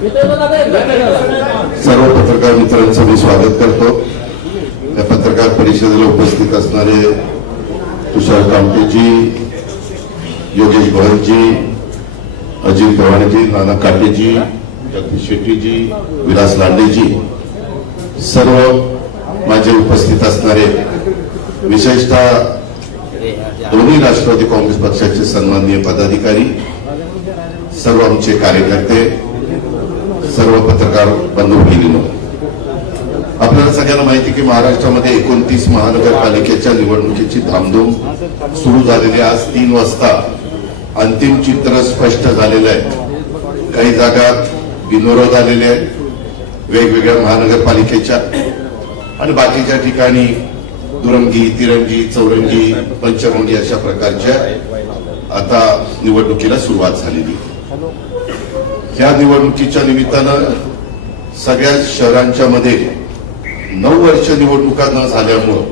सर्व पत्रकार मित्रांचं मी स्वागत करतो। या पत्रकार परिषदेला उपस्थित असणारे तुषार कामतेजी, योगेश भवनजी, अजित गव्हाणेजी, नाना काटेजी, जगदीश शेट्टीजी, विलास लांडेजी, सर्व माझे उपस्थित असणारे विशेषतः दोन्ही राष्ट्रवादी काँग्रेस पक्षाचे सन्माननीय पदाधिकारी, सर्व आमचे कार्यकर्ते, सर्व पत्रकार बंधू भगिनींनो, आपल्याला सगळ्यांना माहिती की महाराष्ट्रामध्ये 29 महानगरपालिकेच्या निवडणुकीची धामधूम सुरू झालेली। आज 3 वाजता अंतिम चित्र स्पष्ट झालेलं आहे। काही जागा बिनविरोध आलेल्या आहेत वेगवेगळ्या महानगरपालिकेच्या, आणि बाकीच्या ठिकाणी दुरंगी, तिरंगी, चौरंगी, पंचरंगी अशा प्रकारच्या आता निवडणुकीला सुरुवात झालेली। या निवडणुकीच्या निमित्तानं सगळ्या शहरांच्या मध्ये 9 वर्ष निवडणुका न झाल्यामुळं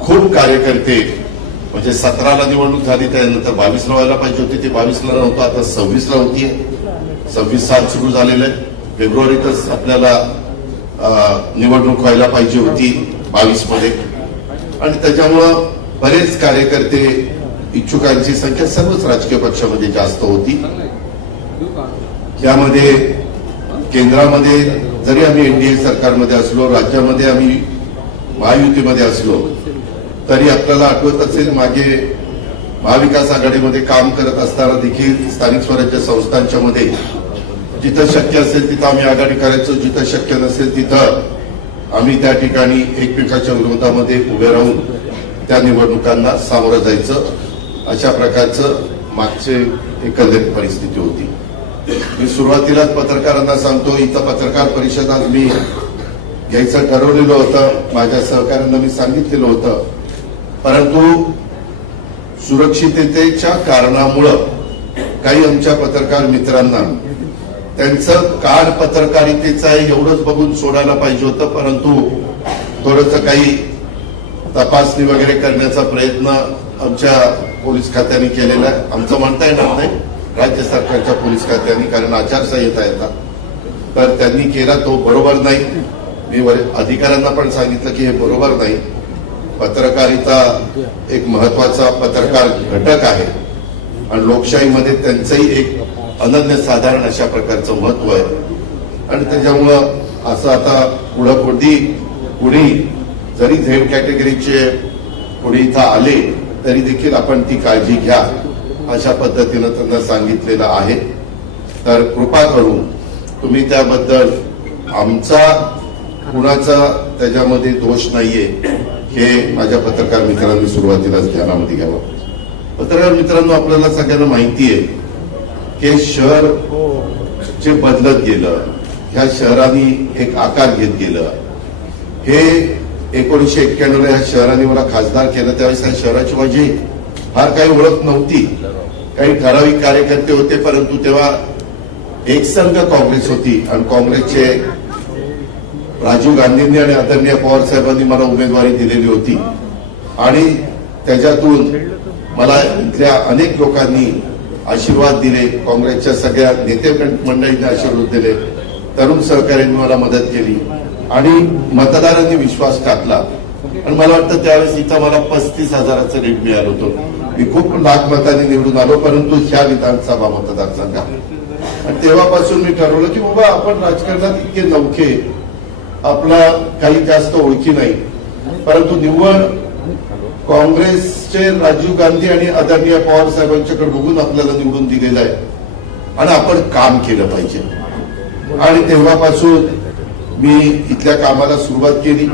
खूप कार्यकर्ते, म्हणजे 17ला निवडणूक झाली, त्यानंतर 22ला व्हायला पाहिजे होती, ते 22ला नव्हतं, आता 26ला होतीये। 26 साल सुरू झालेलं आहे। फेब्रुवारीतच आपल्याला निवडणूक व्हायला पाहिजे होती 22 मध्ये, आणि त्याच्यामुळं बरेच कार्यकर्ते, इच्छुकांची संख्या सर्वच राजकीय पक्षामध्ये जास्त होती। यामध्ये केंद्रामध्ये जरी आम्ही एनडीए सरकारमध्ये असलो, राज्यामध्ये आम्ही महायुतीमध्ये असलो, तरी आपल्याला आठवत असेल मागे महाविकास आघाडीमध्ये काम करत असताना देखील स्थानिक स्वराज्य संस्थांच्या मध्ये जिथं शक्य असेल तिथं आम्ही आघाडी करायचो, जिथं शक्य नसेल तिथं आम्ही त्या ठिकाणी एकमेकाच्या विरोधामध्ये उभे राहून त्या निवडणुकांना सामोरं जायचं, अशा प्रकारचं मागचे एकंदरीत परिस्थिती होती। मी सुरुवातीलाच पत्रकारांना सांगतो, इथं पत्रकार परिषद आज मी घ्यायचं ठरवलेलं होतं, माझ्या सहकाऱ्यांना मी सांगितलेलं होतं, परंतु सुरक्षिततेच्या कारणामुळं काही आमच्या पत्रकार मित्रांना त्यांचं कार्ड पत्रकारितेचं आहे एवढंच बघून सोडायला पाहिजे होतं, परंतु थोडंसं काही तपासणी वगैरे करण्याचा प्रयत्न आमच्या पोलीस खात्याने केलेला आहे। आमचं म्हणता येणार नाही, राज्य सरकारच्या पोलीस खात्याने, कारण आचारसंहिता येतात, तर त्यांनी केला तो बरोबर नाही। मी अधिकाऱ्यांना पण सांगितलं की हे बरोबर नाही। पत्रकारिता एक महत्वाचा पत्रकार घटक आहे आणि लोकशाहीमध्ये त्यांचंही एक अनन्यसाधारण अशा प्रकारचं महत्व आहे, आणि त्याच्यामुळं असं आता पुढे जरी झेड कॅटेगरीचे पुढे इथं आले तरी देखील आपण ती काळजी घ्या अशा पद्धतीनं त्यांना सांगितलेलं आहे। तर कृपा करून तुम्ही त्याबद्दल, आमचा कुणाचा त्याच्यामध्ये दोष नाहीये हे माझ्या पत्रकार मित्रांनी सुरुवातीलाच ध्यानामध्ये घ्यावं। पत्रकार मित्रांनो, आपल्याला सगळ्यांना माहिती आहे की शहर जे बदलत गेलं, ह्या शहरांनी एक आकार घेत गेलं। हे 1991ला ह्या शहराने मला खासदार केलं, त्यावेळेस ह्या शहराची माझी फार काही ओळख नव्हती, काही ठराविक कार्यकर्ते होते, परंतु तेव्हा एकसंघ काँग्रेस होती आणि काँग्रेसचे राजीव गांधींनी आणि आदरणीय पवार साहेबांनी मला उमेदवारी दिलेली होती, आणि त्याच्यातून मला इथल्या अनेक लोकांनी आशीर्वाद दिले, काँग्रेसच्या सगळ्या नेते मंडळींनी आशीर्वाद दिले, तरुण सहकाऱ्यांनी मला मदत केली आणि मतदारांनी विश्वास टाकला, आणि मला वाटतं त्यावेळेस इथं मला 35,000चं लीड मिळालं होतं। मी खूप लाख मतांनी निवडून आलो, परंतु ह्या विधानसभा मतदारसंघात, आणि तेव्हापासून मी ठरवलं की बाबा आपण राजकारणात इतके नवखे, आपला काही जास्त ओळखी नाही, परंतु निव्वळ काँग्रेसचे राजीव गांधी आणि आदरणीय पवार साहेबांच्याकडे बघून आपल्याला निवडून दिलेलं आहे, आणि आपण काम केलं पाहिजे। आणि तेव्हापासून मी इथल्या कामाला सुरुवात केली।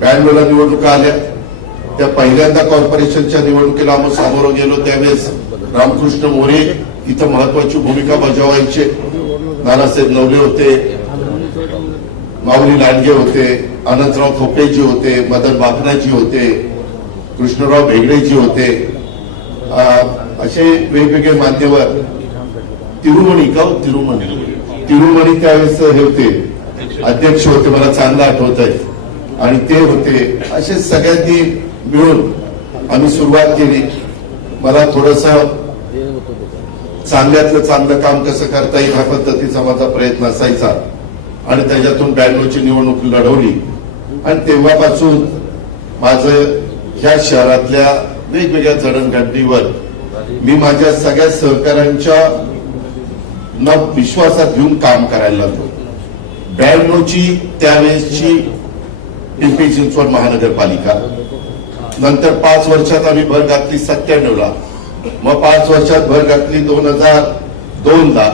92ला निवडणुका आल्या, त्या पहिल्यांदा कॉर्पोरेशनच्या निवडणुकीला आम्ही सामोरं गेलो, त्यावेळेस रामकृष्ण मोरे इथं महत्वाची भूमिका बजावायचे, नानासाहेब नवले होते, माऊली लांडगे होते, अनंतराव थोपेजी होते, मदन बापनाजी होते, कृष्णराव भेगडेजी होते, असे वेगवेगळे मान्यवर, तिरुमणी त्यावेळेस हे होते, अध्यक्ष होते, मला चांगलं आठवत आहे, आणि ते होते, असे सगळ्यांनी मिळून आम्ही सुरुवात केली। मला थोडंसं चांगल्यातलं चांगलं काम कसं करता येईल ह्या पद्धतीचा माझा प्रयत्न असायचा आणि त्याच्यातून 92ची निवडणूक लढवली आणि तेव्हापासून माझं ह्या शहरातल्या वेगवेगळ्या जडणघडणीवर मी माझ्या सगळ्या सहकाऱ्यांच्या न विश्वासात घेऊन काम करायला लागलो. 92ची त्यावेळेसची पिंपरी चिंचवड महानगरपालिका, नंतर 5 वर्षात आम्ही भर घातली 97ला, मग 5 वर्षात भर घातली 2002ला,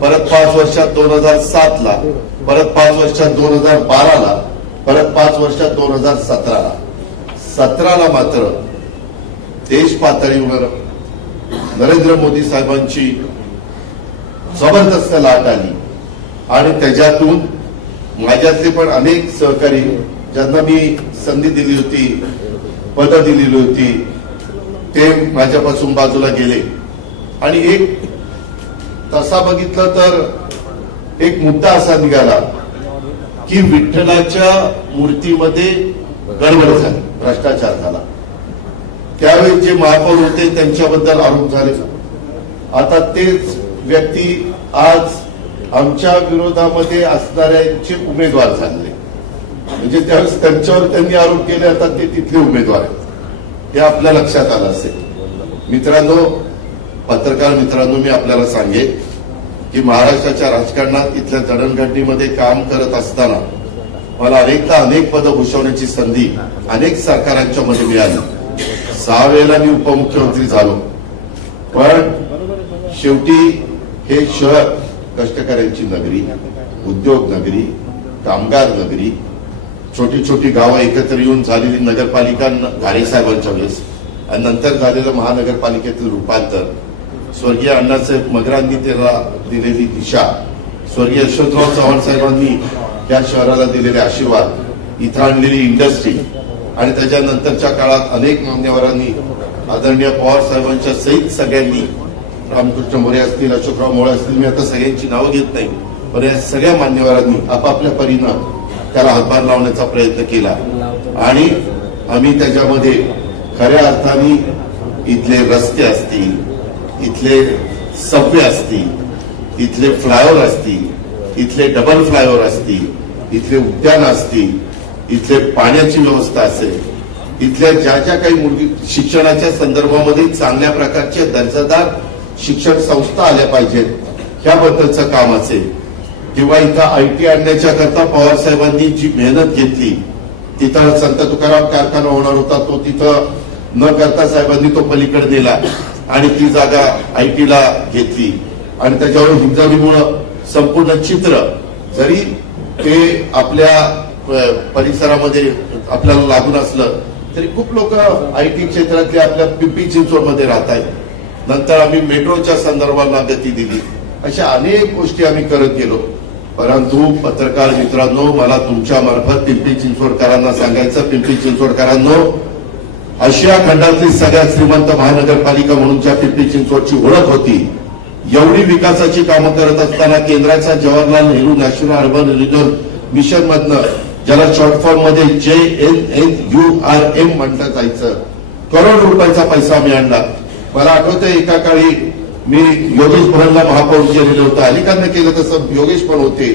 परत 5 वर्षात 2007ला, परत 5 वर्षात 2012ला, परत 5 वर्षात 2017ला. 17ला मात्र देश पातळीवर नरेंद्र मोदी साहेबांची जबरदस्त लाट आली आणि त्याच्यातून माझ्यातले पण अनेक सहकारी ज्यांना मी संधी दिली होती, पदं दिलेली होती, ते माझ्यापासून बाजूला गेले आणि एक तसा बघितलं तर एक मुद्दा असा निघाला की विठ्ठलाच्या मूर्तीमध्ये गडबड झाली, भ्रष्टाचार झाला. त्यावेळी जे महापौर होते त्यांच्याबद्दल आरोप झाले. आता तेच व्यक्ती आज आमच्या विरोधामध्ये असणाऱ्यांचे उमेदवार झाले, म्हणजे त्यावेळेस त्यांच्यावर त्यांनी आरोप केले, आता ते तिथले उमेदवार आहेत, हे आपल्या लक्षात आलं असेल. मित्रांनो, पत्रकार मित्रांनो, मी आपल्याला सांगेन की महाराष्ट्राच्या राजकारणात इथल्या जडणघडणीमध्ये काम करत असताना मला अनेक पदं भूषवण्याची संधी अनेक सरकारांच्या मध्ये मिळाली. 6 वेळेला मी उपमुख्यमंत्री झालो, पण शेवटी हे शहर कष्टकऱ्यांची नगरी, उद्योग नगरी, कामगार नगरी, छोटी छोटी गावं एकत्र येऊन झालेली नगरपालिका घारे साहेबांच्या वेळेस आणि नंतर झालेलं महानगरपालिकेतील रूपांतर, स्वर्गीय अण्णासाहेब मगरांनी त्याला दिलेली दिशा, स्वर्गीय यशवंतराव चव्हाण साहेबांनी या शहराला दिलेले आशीर्वाद, इथं आणलेली इंडस्ट्री आणि त्याच्यानंतरच्या काळात अनेक मान्यवरांनी, आदरणीय पवार साहेबांच्या सहित सगळ्यांनी, रामकृष्ण मोरे असतील, अशोकराव मोळे असतील, मी आता सगळ्यांची नावं घेत नाही, पण या सगळ्या मान्यवरांनी आपापल्या परीनं त्याला हातभार लावण्याचा प्रयत्न केला आणि आम्ही त्याच्यामध्ये खऱ्या अर्थाने इथले रस्ते असतील, इथले सबवे असतील, इथले फ्लायओव्हर असतील, इथले डबल फ्लायओव्हर असतील, इथले उद्यान असतील, इथले पाण्याची व्यवस्था असेल, इथल्या ज्या ज्या काही शिक्षणाच्या संदर्भामध्ये चांगल्या प्रकारच्या दर्जेदार शिक्षण संस्था आल्या पाहिजेत ह्याबद्दलचं काम असेल, किंवा इथं आयटी आणण्याच्या करता पवार साहेबांनी जी मेहनत घेतली, तिथं संत तुकाराम कारखाना होणार होता, तो तिथं न करता साहेबांनी तो पलीकडे नेला आणि ती जागा आयटीला घेतली आणि त्याच्यावर हिंजवडीमुळं संपूर्ण चित्र जरी ते आपल्या परिसरामध्ये आपल्याला लागून असलं तरी खूप लोक आयटी क्षेत्रातले आपल्या पिंपरी चिंचवडमध्ये राहत आहेत. नंतर आम्ही मेट्रोच्या संदर्भाला गती दिली. अशा अनेक गोष्टी आम्ही करत गेलो. परंतु पत्रकार मित्रांनो, मला तुमच्या मार्फत पिंपरी चिंचवडकरांना सांगायचं, पिंपरी चिंचवडकरांनो, आशिया खंडातली सगळ्यात श्रीमंत महानगरपालिका म्हणून ज्या पिंपरी चिंचवडची ओळख होती, एवढी विकासाची कामं करत असताना केंद्राच्या Jawaharlal Nehru national urban renewal mission मधनं, ज्याला शॉर्ट फॉर्म मध्ये JNNURM म्हणलं जायचं, करोड रुपयाचा पैसा आम्ही आणला. मला आठवतंय एका काळी मी योगेश भवनला महापौर केलेलं होतं, अलिकांना केलं तसं योगेश पण होते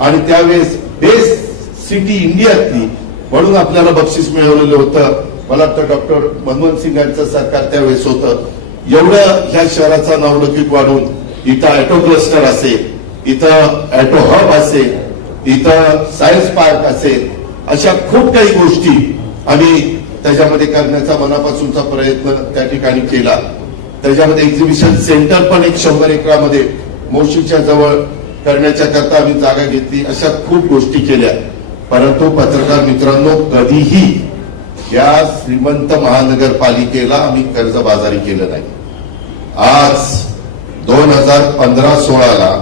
आणि त्यावेळेस बेस्ट सिटी इंडियातली म्हणून आपल्याला बक्षीस मिळवलेलं होतं. मला वाटतं डॉक्टर मनमोहन सिंग यांचं सरकार त्यावेळेस होतं. एवढं ह्या शहराचा नावलौकिक वाढून इथं ऑटो क्लस्टर असेल, इथं ऑटो हब असेल, इथं सायन्स पार्क असेल, अशा खूप काही गोष्टी आम्ही त्याच्यामध्ये करण्याचा मनापासूनचा प्रयत्न त्या ठिकाणी केला. त्याच्यामध्ये एक्झिबिशन सेंटर पण एक 100 एकरामध्ये मोशीच्या जवळ करण्याच्या करता आम्ही जागा घेतली. अशा खूप गोष्टी केल्या. परंतु पत्रकार मित्रांनो, कधीही या श्रीमंत महानगरपालिकेला आम्ही कर्जबाजारी केलं नाही. आज 2015-16ला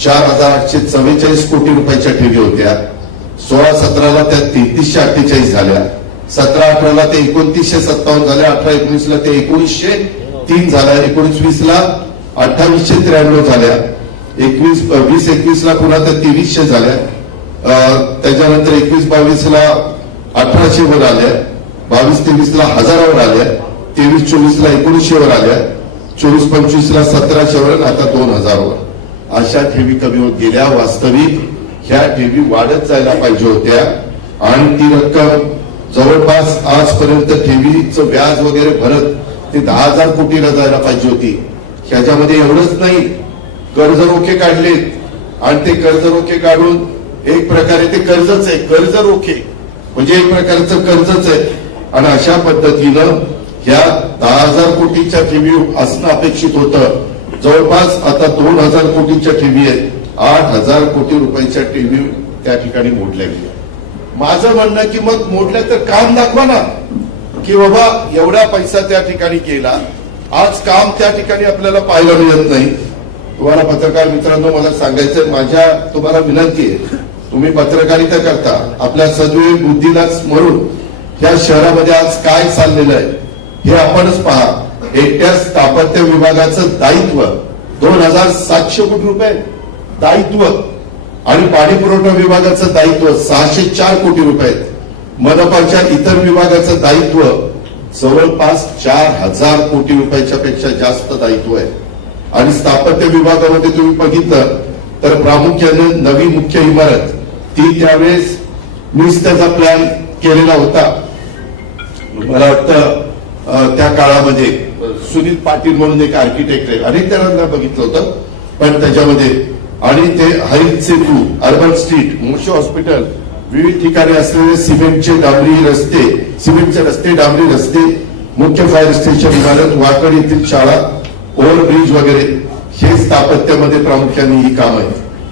4,844 कोटी रुपयाच्या ठेवी होत्या. 16-17ला त्या 3348 झाल्या. 17-18ला ते 2957 झाल्या. 18-19ला ते 1903 झाल्या. 19-20ला 2893 झाल्या. 20-21ला पुन्हा त्या 2300 झाल्या. त्याच्यानंतर 21-22ला 1800 वर आल्या. 22-23ला 1000वर आल्या. 23-24ला 1900 वर आल्या. 24-25ला 1700 वर आता 2000 वर अशा ठेवी कमी होत गेल्या. वास्तविक ह्या ठेवी वाढत जायला पाहिजे होत्या आणि ती रक्कम जवळपास आजपर्यंत ठेवीचं व्याज वगैरे भरत ते 10,000 कोटीला जायला पाहिजे होती. ह्याच्यामध्ये एवढंच नाही, कर्ज रोखे काढलेत आणि ते कर्ज रोखे काढून एक प्रकारे ते कर्जच आहे. कर्ज रोखे म्हणजे एक प्रकारचं कर्जच आहे आणि अशा पद्धतीनं ह्या 10,000 कोटीच्या ठेवी असणं अपेक्षित होतं. जवळपास आता 2,000 कोटीच्या ठेवी आहेत. 8,000 कोटी रुपयाच्या ठेवी त्या ठिकाणी मोडल्या गेल्या. माझं म्हणणं की मग मोडल्या तर काम दाखवा ना, की बाबा एवढा पैसा त्या ठिकाणी गेला, आज काम त्या ठिकाणी आपल्याला पाहायला मिळत नाही. तुम्हाला पत्रकार मित्रांनो मला सांगायचं, माझ्या तुम्हाला विनंती आहे, तुम्ही पत्रकारिता करता, आपल्या सद्विवेक बुद्धीला स्मरून ह्या शहरामध्ये आज काय चाललेलं आहे हे आपणच पहा. एकट्या स्थापत्य विभागाचं दायित्व 2,700 कोटी रुपये दायित्व आणि पाणी पुरवठा विभागाचं दायित्व 604 कोटी रुपये. मनपाच्या इतर विभागाचं दायित्व जवळपास 4,000 कोटी रुपयाच्या पेक्षा जास्त दायित्व आहे. आणि स्थापत्य विभागामध्ये तुम्ही बघितलं तर प्रामुख्याने नवी मुख्य इमारत ती त्यावेळेस मीच त्याचा प्लॅन केलेला होता. मला वाटतं त्या काळामध्ये सुनील पाटील म्हणून एक आर्किटेक्ट आहे, अनेक जणांना बघितलं होतं, पण त्याच्यामध्ये आणि ते हरित सेतू, अर्बन स्ट्रीट, मोर्शी हॉस्पिटल, विविध ठिकाणी असलेले सिमेंटचे डांबरी रस्ते, मुख्य फायर स्टेशन इमारत, वाकड येथील शाळा, ओव्हरब्रिज वगैरे हे स्थापत्यामध्ये प्रामुख्याने ही काम आहे.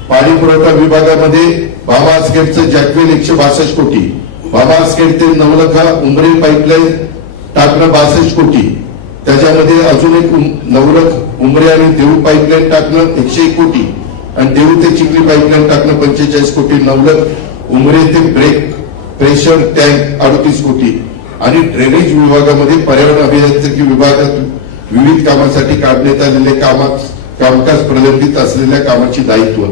पाणी पुरवठा विभागामध्ये भामासगेटचं जॅकवेल 162 कोटी, भामासगेट ते नवलखा उमरे पाईपलाईन टाकणं 62 कोटी, त्याच्यामध्ये अजून एक नवलख उमरे आणि देऊ पाईपलाईन टाकणं 101 कोटी आणि देऊ ते चिखली पाईपलाईन टाकणं 45 कोटी, नवलख उमरे ते ब्रेक प्रेशर टँक 38 कोटी आणि ड्रेनेज विभागामध्ये पर्यावरण अभियांत्रिकी विभागात विविध कामासाठी काढण्यात आलेले कामकाज प्रलंबित असलेल्या कामाची दायित्व.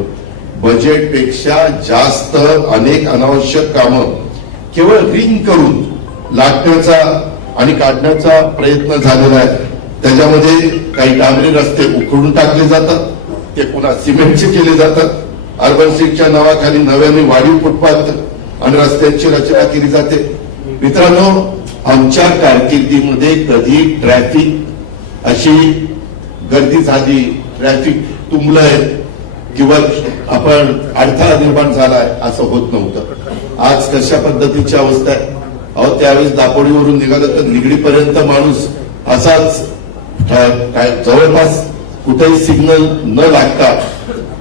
बजेटपेक्षा जास्त अनेक अनावश्यक कामं केवळ रिंग करून लाटण्याचा आणि काढण्याचा प्रयत्न झालेला आहे. त्याच्यामध्ये काही डांबरी रस्ते उखडून टाकले जातात, ते पुन्हा सिमेंटचे केले जातात. अर्बन स्ट्रीटच्या नावाखाली नव्याने वाढीव फुटपाथ आणि रस्त्यांची रचना केली जाते. मित्रांनो, आमच्या कारकिर्दीमध्ये कधी ट्रॅफिक अशी गर्दी झाली, ट्रॅफिक तुंबलंय किंवा आपण अडथळा निर्माण झालाय असं होत नव्हतं. आज कशा पद्धतीची अवस्था आहे. अहो, त्यावेळेस दापोडीवरून निघालं तर निगडीपर्यंत माणूस असाच काय जवळपास कुठेही सिग्नल न लागता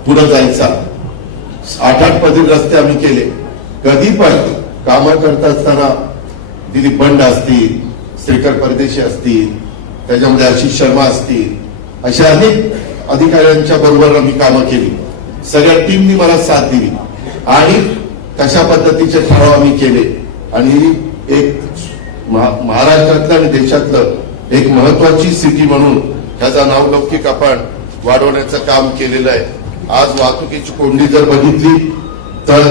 पुढे जायचा. 8-8 पदरी रस्ते आम्ही केले. कधी पण कामं करत असताना दिलीप बंड असतील, श्रीकर परदेशी असतील, त्याच्यामध्ये आशिष शर्मा असतील, अशा अनेक अधिकाऱ्यांच्या बरोबर आम्ही कामं केली. सगळ्या टीमनी मला साथ दिली आणि तशा पद्धतीचे ठराव आम्ही केले आणि एक महाराष्ट्रातलं आणि देशातलं एक महत्वाची सिटी म्हणून त्याचा नावलौकिक आपण वाढवण्याचं काम केलेलं आहे. आज वाहतुकीची कोंडी जर बघितली तर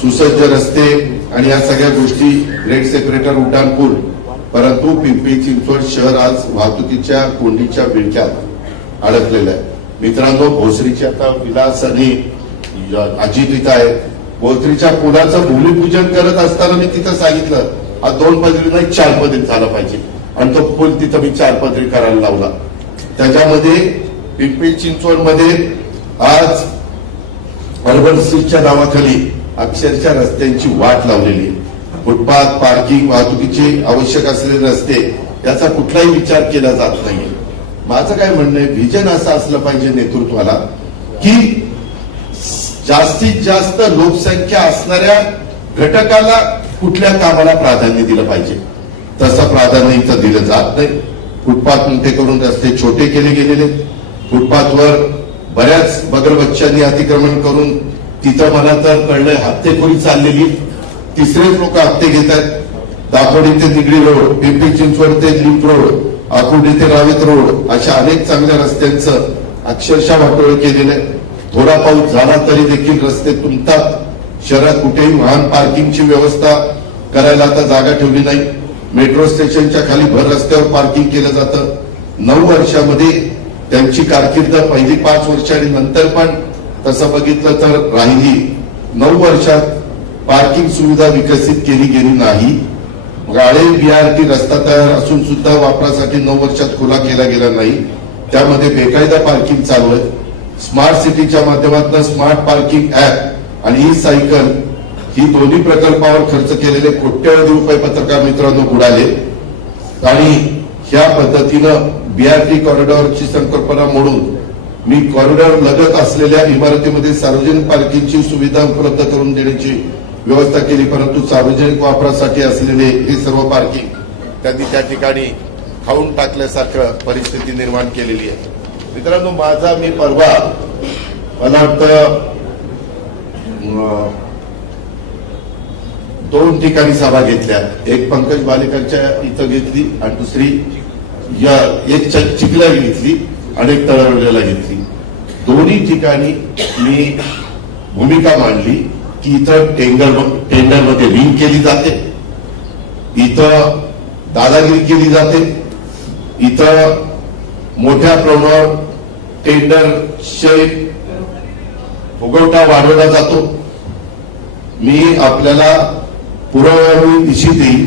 सुसज्ज रस्ते आणि या सगळ्या गोष्टी, ग्रेट सेपरेटर उड्डाणपूल, परंतु पिंपरी चिंचवड शहर आज वाहतुकीच्या कोंडीच्या विळख्यात अडकलेलं आहे. मित्रांनो, भोसरीची आता विलास आणि अजित इथं आहे. भोसरीच्या पुलाचं भूमिपूजन करत असताना मी तिथं सांगितलं हा 2 पदरी नाही 4 पदरी झाला पाहिजे आणि तो पूल तिथं मी 4 पदरी करायला लावला. त्याच्यामध्ये पिंपरी चिंचवडमध्ये आज अर्बन स्ट्रीटच्या नावाखाली अक्षरशः रस्त्यांची वाट लावलेली आहे. फुटपाथ, पार्किंग, वाहतुकीचे आवश्यक असलेले रस्ते याचा कुठलाही विचार केला जात नाहीये. माझं काय म्हणणं आहे, व्हिजन असं असलं पाहिजे नेतृत्वाला की जास्तीत जास्त लोकसंख्या असणाऱ्या घटकाला कुठल्या कामाला प्राधान्य दिलं पाहिजे. तसं प्राधान्य इथं दिलं जात नाही. फुटपाथ मोठे करून रस्ते छोटे केले गेलेले. फुटपाथवर बऱ्याच बगरबच्च्यांनी अतिक्रमण करून तिथं मला तर कळलंय हत्तेखोरी चाललेली. तिसरेच लोक हत्ते घेत आहेत. दापोडी ते निगडी रोड, पिंपरी चिंचवड ते लिंक रोड, आकुर्डी ते रावेत रोड अशा अनेक चांगल्या रस्त्यांचं अक्षरशः वाटोळ केलेलं आहे. थोडा पाऊस झाला तरी देखील रस्ते तुंबतात. शहरात कुठेही वाहन पार्किंगची व्यवस्था करायला आता जागा ठेवली नाही. मेट्रो स्टेशनच्या खाली भर रस्त्यावर पार्किंग केलं जातं. 9 वर्षामध्ये त्यांची कारकीर्द पहिली 5 वर्ष आणि नंतर पण तसं बघितलं तर राहिली 9 वर्षात पार्किंग सुविधा विकसित केली गेली नाही. गाळे BRT रस्ता तयार असून सुद्धा वापरासाठी 9 वर्षात खुला केला गेला नाही. त्यामध्ये बेकायदा पार्किंग चालू आहे. स्मार्ट सिटीच्या माध्यमातून स्मार्ट पार्किंग ऍप आणि ई सायकल ही दोन्ही प्रकल्पावर खर्च केलेले कोट्यवधी रुपये पत्रकार मित्रांनो बुडाले आणि ह्या पद्धतीनं BRT कॉरिडॉरची संकल्पना मोडून मी कॉरिडॉर लगत असलेल्या इमारतीमध्ये सार्वजनिक पार्किंगची सुविधा उपलब्ध करून देण्याची व्यवस्था केली, परंतु सार्वजनिक वापरासाठी असलेले हे सर्व पार्किंग त्यांनी त्या ठिकाणी खाऊन टाकल्यासारखं परिस्थिती निर्माण केलेली आहे. मित्रांनो, मी परवा मला वाटतं 2 ठिकाणी सभा घेतल्या. एक पंकज बालेकरच्या इथं घेतली आणि दुसरी एक चिखल्या घेतली आणि एक तळवड्याला घेतली. दोन्ही ठिकाणी मी भूमिका मांडली की इथं टेंडरमध्ये रिंग केली जाते, इथं दादागिरी केली जाते, इथं मोठ्या प्रमाणावर टेंडरचे फुगवटा वाढवला जातो. मी आपल्याला पुरावा निश्चित देईल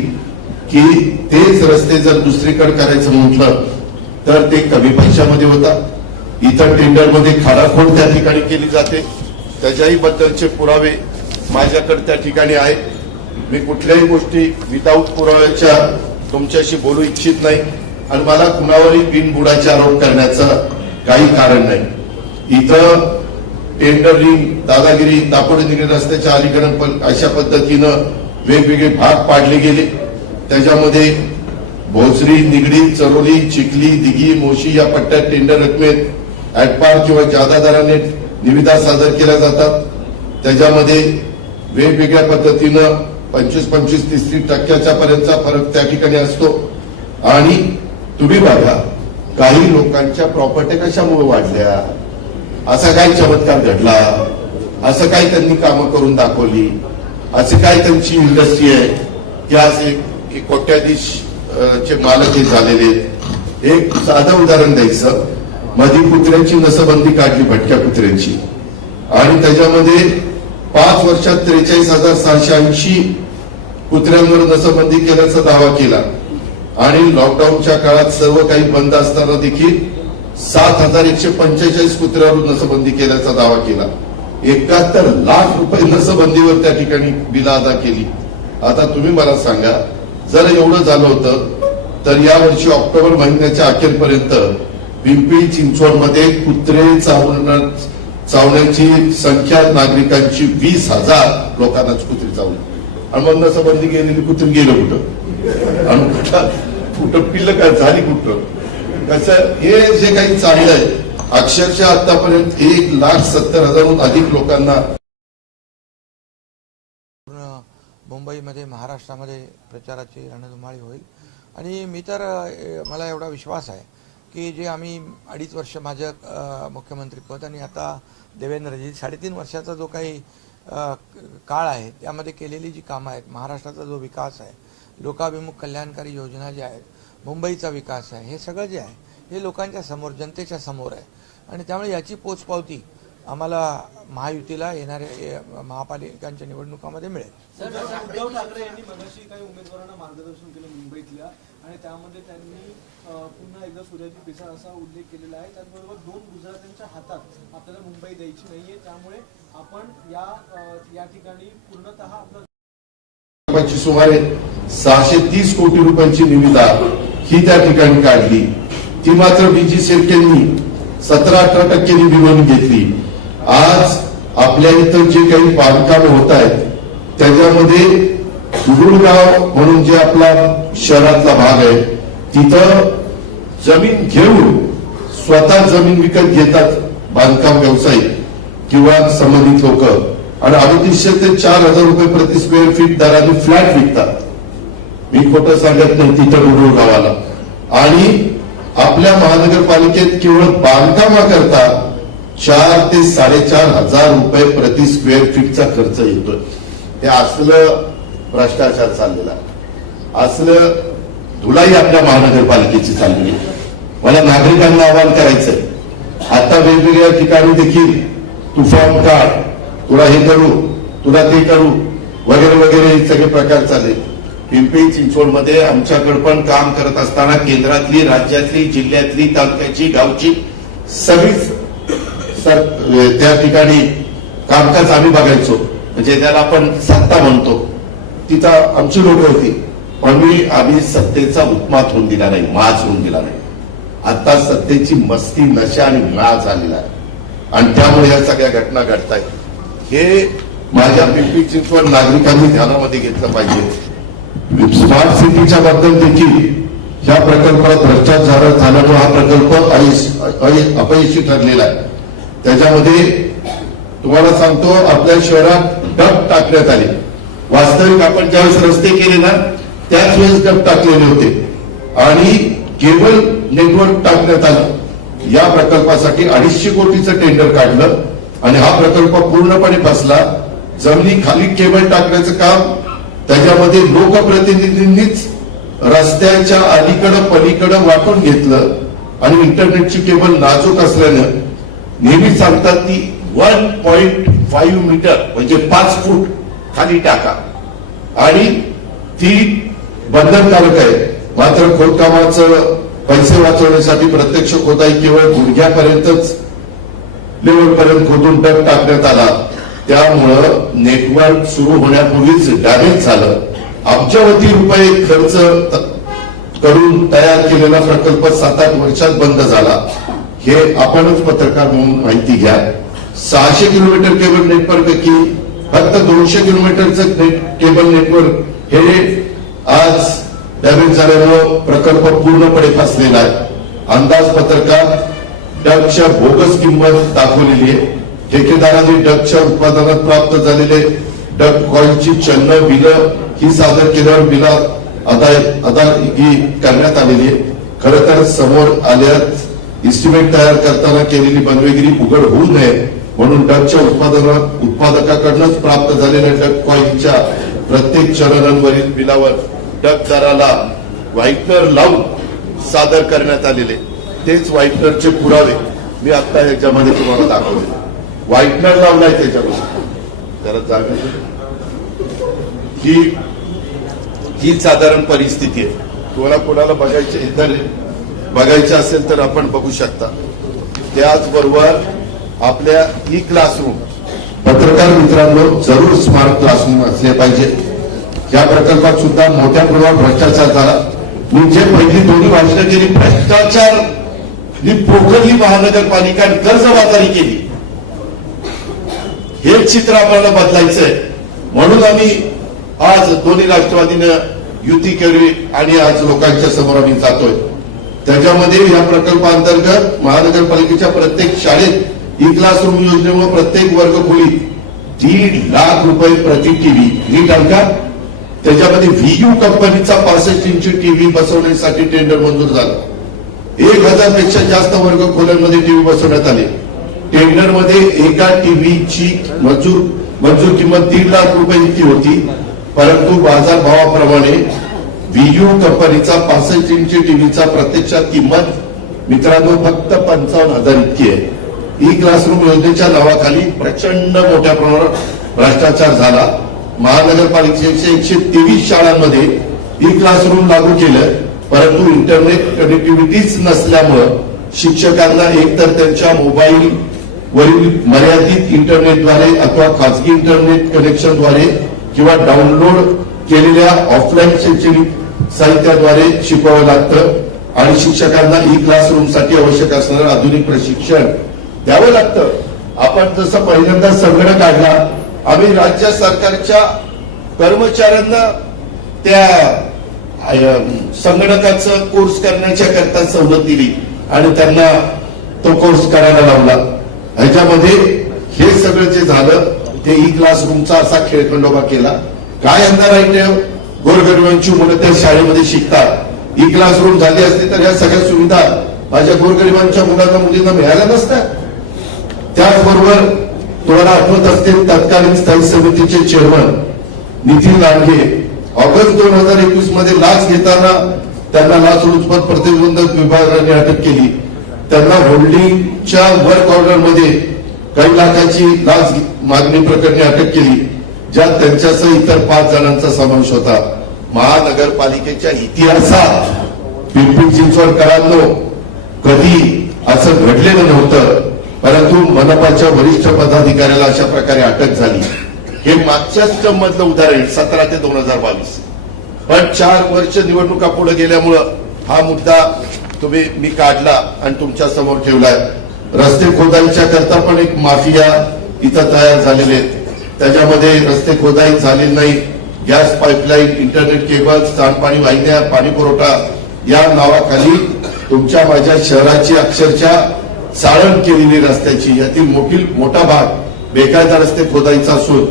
की तेच रस्ते जर दुसरीकडे करायचं म्हटलं तर ते कमी पैशामध्ये होतात. इतर टेंडरमध्ये खाडाखोड त्या ठिकाणी केली जाते. त्याच्याही बद्दलचे पुरावे माझ्याकडे त्या ठिकाणी आहेत. मी कुठल्याही गोष्टी विदाऊट पुराव्याच्या तुमच्याशी बोलू इच्छित नाही आणि मला कुणावरही बिनबुडाचे आरोप करण्याचं काही कारण नाही. इथं टेंडरिंग, दादागिरी, दापोडे रस्त्याच्या अलीकडे पण अशा पद्धतीनं वेगवेगळे भाग पाडले गेले. त्याच्यामध्ये भोसरी, निगडी, चरोली, चिखली, दिघी, मोशी या पट्ट्यात टेंडर रकमेत ऍटपार किंवा जादा दराने निविदा सादर केल्या जातात. त्याच्यामध्ये वेगवेगळ्या पद्धतीनं 25-25, 30% पर्यंतचा फरक त्या ठिकाणी असतो. आणि तुम्ही बघा, काही लोकांच्या प्रॉपर्टी कशामुळे वाढल्या, असा काय चमत्कार घडला, असं काय त्यांनी कामं करून दाखवली, असे काय त्यांची इंडस्ट्री आहे की असे कोट्याधीश चे मालक हे झालेले. एक साधं उदाहरण द्यायचं, मधी कुत्र्यांची नसबंदी काढली, भटक्या कुत्र्यांची, आणि त्याच्यामध्ये 5 वर्षात 43,680 कुत्र्यांवर नसबंदी केल्याचा दावा केला आणि लॉकडाऊनच्या काळात सर्व काही बंद असताना देखील 7,145 कुत्र्यावर नसबंदी केल्याचा दावा केला. 71 लाख रुपये नसबंदीवर त्या ठिकाणी बिलं अदा केली. आता तुम्ही मला सांगा, जर एवढं झालं होतं तर यावर्षी ऑक्टोबर महिन्याच्या अखेरपर्यंत पिंपरी चिंचवडमध्ये कुत्रे चावण्याची संख्या नागरिकांची 20,000 लोकांनाच कुत्री चावली आणि मग नसबंदी केलेली कुत्री गेलं कुठं आणि कुठं पिल्लं काय झाली कुठं. कसं हे जे काही चाललंय, अक्षरशः आतापर्यंत 1,70,000हून अधिक लोकांना मुंबईमध्ये, महाराष्ट्रामध्ये प्रचाराची रणधुमाळी होईल. आणि मी तर मला एवढा विश्वास आहे की जे आम्ही 2.5 वर्ष माझं मुख्यमंत्रीपद आणि आता देवेंद्रजी 3.5 वर्षाचा जो काही काळ आहे त्यामध्ये केलेली जी कामं आहेत, महाराष्ट्राचा जो विकास आहे, लोकाभिमुख कल्याणकारी योजना ज्या आहेत, मुंबईचा विकास आहे, हे सगळं जे आहे हे लोकांच्या समोर, जनतेच्या समोर आहे. आणि त्यामुळे याची पोचपावती आम्हाला महायुतीला येणाऱ्या महापालिकांच्या निवडणुकामध्ये मिळेल. उद्धव ठाकरे यांनी मगाशी काही उमेदवारांना मार्गदर्शन केलं मुंबईतल्या, आणि त्यामध्ये त्यांनी पुन्हा एकदा सूर्याजी पिसाळ असा उल्लेख केलेला आहे. त्याचबरोबर 2 गुजरात्यांच्या हातात आपल्याला मुंबई द्यायची नाहीये, त्यामुळे आपण या ठिकाणी पूर्णतः आपला सुमारे 630 कोटी रुपयांची निविदा ही त्या ठिकाणी काढली. ती मात्र बीजी शेट्टींनी 17-18% निधी घेतली. आज आपल्या इथं जे काही बांधकाम होत आहेत त्याच्यामध्ये गुरुगाव म्हणून जे आपला शहरातला भाग आहे तिथं जमीन घेऊन स्वतः जमीन विकत घेतात बांधकाम व्यावसायिक किंवा संबंधित लोक, आणि 350 ते 4,000 रुपये प्रति स्क्वेअर फीट दराने फ्लॅट विकतात. मी खोटं सांगत नाही. तिथं गुरुगावाला आणि आपल्या महानगरपालिकेत केवळ बांधकामाकरता 4,000 ते 4,500 रुपये प्रति स्क्वेअर फीटचा खर्च येतोय. हे असलं भ्रष्टाचार चाललेला, असलं धुलाई आपल्या महानगरपालिकेची चाललेली. मला नागरिकांना आवाहन करायचंय, आता वेगवेगळ्या ठिकाणी देखील तू फॉर्म काढ, तुला हे करू, तुला ते करू वगैरे वगैरे हे सगळे प्रकार चालले. पिंपरी चिंचवडमध्ये आमच्याकडे पण काम करत असताना केंद्रातली, राज्यातली, जिल्ह्यातली, तालुक्याची, गावची सगळीच त्या ठिकाणी कामकाज आम्ही बघायचो, म्हणजे त्याला आपण सत्ता म्हणतो, तिथं आमची लोक होती. पण आम्ही सत्तेचा उत्मात होऊन दिला नाही, माज होऊन दिला नाही. आता सत्तेची मस्ती, नशा आणि माज झालेला आहे आणि त्यामुळे या सगळ्या घटना घडतायत. हे माझ्या पिंपरी चिंचवड नागरिकांनी ध्यानामध्ये घेतलं पाहिजे. स्मार्ट सिटीच्या बद्दल देखील ह्या प्रकल्पात भ्रष्टाचार झाल्यामुळे हा प्रकल्प अपयशी ठरलेला आहे. त्याच्यामध्ये तुम्हाला सांगतो, आपल्या शहरात डब टाकण्यात आले. वास्तविक आपण ज्यावेळेस रस्ते केले ना, त्याच वेळेस डब टाकलेले होते आणि केबल नेटवर्क टाकण्यात आलं. या प्रकल्पासाठी 250 कोटीचं टेंडर काढलं आणि हा प्रकल्प पूर्णपणे फसला. जमिनी खाली केबल टाकण्याचं काम त्याच्यामध्ये लोकप्रतिनिधींनीच रस्त्याच्या अलीकडं पलीकडं वाटून घेतलं आणि इंटरनेटची केबल नाजूक असल्यानं नेहमी सांगतात ती 1.5 मीटर म्हणजे 5 फूट खाली टाका आणि ती बंधनकारक आहे. मात्र खोदकामाचं पैसे वाचवण्यासाठी प्रत्यक्ष खोदाई केवळ गुडघ्यापर्यंतच लेवलपर्यंत खोदून डब टाकण्यात आला. त्यामुळं नेटवर्क सुरू होण्यापूर्वीच डॅमेज झालं. अब्जावधी रुपये खर्च करून तयार केलेला प्रकल्प 7-8 वर्षात बंद झाला. हे आपणच पत्रकार म्हणून माहिती घ्या. 600 किलोमीटर केबल नेटवर्क पैकी फक्त 200 किलोमीटरचं केबल नेटवर्क हे आज डॅमेज झाल्यामुळं प्रकल्प पूर्णपणे फसलेला आहे. अंदाजपत्रकात डगच्या बोगस किंमत दाखवलेली आहे. ठेकेदारांनी डगच्या उत्पादनात प्राप्त झालेले डग कॉईलची चलन बिलं ही सादर केल्यावर बिलं अदायगी करण्यात आलेली आहे. खरं तर समोर आल्यात इस्टिमेट तयार करताना केलेली बनवेगिरी उघड होऊ नये म्हणून डगच्या उत्पादकाकडूनच प्राप्त झालेल्या डग कॉईलच्या प्रत्येक चलनांवरील बिलावर डगदाराला व्हाईटनर लावून सादर करण्यात आलेले तेच व्हाईटनरचे पुरावे मी आता याच्यामध्ये तुम्हाला दाखवले. व्हाईटनर लावलाय त्याच्यावर जरा जागा ही साधारण परिस्थिती आहे. तुम्हाला कोणाला बघायचे असेल तर आपण बघू शकता. त्याचबरोबर आपल्या ई क्लासरूम पत्रकार मित्रांनो जरूर स्मार्ट क्लासरूम असले पाहिजे. या प्रकल्पात सुद्धा मोठ्या प्रमाणात भ्रष्टाचार झाला. मी जे पहिली दोन्ही भाषणं केली, भ्रष्टाचार ही पोखरली महानगरपालिका कर्जबाजारी केली, हे चित्र आपल्याला बदलायचंय. म्हणून आम्ही आज दोन्ही राष्ट्रवादीनं युती केली आणि आज लोकांच्या समोर आम्ही जातोय. त्याच्यामध्ये या प्रकल्पांतर्गत महानगरपालिकेच्या प्रत्येक शाळेत ई क्लासरूम योजनेमुळे प्रत्येक वर्गखोली 1.5 लाख रुपये प्रति टीव्ही नीट ऐका. त्याच्यामध्ये व्हीयू कंपनीचा 65 इंची टीव्ही बसवण्यासाठी टेंडर मंजूर झालं. 1000 पेक्षा जास्त वर्गखोल्यांमध्ये टीव्ही बसवण्यात आले. टेंडरमध्ये एका टीव्हीची मंजूर किंमत 1.5 लाख रुपये इतकी होती. परंतु बाजारभावाप्रमाणे व्हीयू कंपनीचा 65 इंची टीव्हीचा प्रत्यक्षात किंमत मित्रांनो फक्त 55,000 इतकी आहे. ई क्लासरूम योजनेच्या नावाखाली प्रचंड मोठ्या प्रमाणात भ्रष्टाचार झाला. महानगरपालिकेच्या 123 शाळांमध्ये ई क्लासरूम लागू केलं, परंतु इंटरनेट कनेक्टिव्हिटीच नसल्यामुळं शिक्षकांना एकतर त्यांच्या मोबाईल वरील मर्यादित इंटरनेटद्वारे अथवा खासगी इंटरनेट कनेक्शनद्वारे किंवा डाउनलोड केलेल्या ऑफलाईन शैक्षणिक साहित्याद्वारे शिकवावं लागतं आणि शिक्षकांना ई क्लासरूमसाठी आवश्यक असणारं आधुनिक प्रशिक्षण द्यावं लागतं. आपण जसं पहिल्यांदा संगणक काढला, आम्ही राज्य सरकारच्या कर्मचाऱ्यांना त्या संगणकाचं कोर्स करण्याच्या करता सवलत दिली आणि त्यांना तो कोर्स करायला लावला. ह्याच्यामध्ये हे सगळं जे झालं ते ई क्लासरूमचा असा खेळखंडोबा केला. काय अंधार आहे, गोरगरिबांची मुलं त्या शाळेमध्ये शिकतात. ई क्लासरूम झाली असती तर ह्या सगळ्या सुविधा माझ्या गोरगरिबांच्या मुलांना मुलींना मिळाल्या नसतात. त्याचबरोबर तुम्हाला आठवत असतील तत्कालीन स्थायी समितीचे चेअरमन नितीन लांडगे ऑगस्ट 2021 मध्ये लाच घेताना त्यांना लाचलुचपत प्रतिबंधक विभागाने अटक केली. त्यांना होल्डिंगच्या वर्क ऑर्डरमध्ये काही लाखाची लाच मागणी प्रकरणी अटक केली, ज्यात त्यांच्यासह इतर 5 जणांचा समावेश होता. महानगरपालिकेच्या इतिहासात पिंपरी चिंचवडकरांनो कधी असं घडलेलं नव्हतं, परंतु मनपाच्या वरिष्ठ पदाधिकाऱ्याला अशा प्रकारे अटक झाली. हे मागच्याच टर्म मधलं उदाहरण 17 ते 2022. पण 4 वर्ष निवडणुका पुढे गेल्यामुळं हा मुद्दा मी काढला आणि तुमच्या समोर ठेवलाय. रस्ते खोदाईच्या करता पण एक माफिया इथं तयार झालेले आहेत. त्याच्यामध्ये रस्ते खोदाई झालेली नाही, गॅस पाईपलाईन, इंटरनेट केबल, सांडपाणी वाहिन्या, पाणी पुरवठा या नावाखाली तुमच्या माझ्या शहराची अक्षरशः साळण केलेली रस्त्याची यातील मोठा भाग बेकायदा रस्ते खोदाईचा असून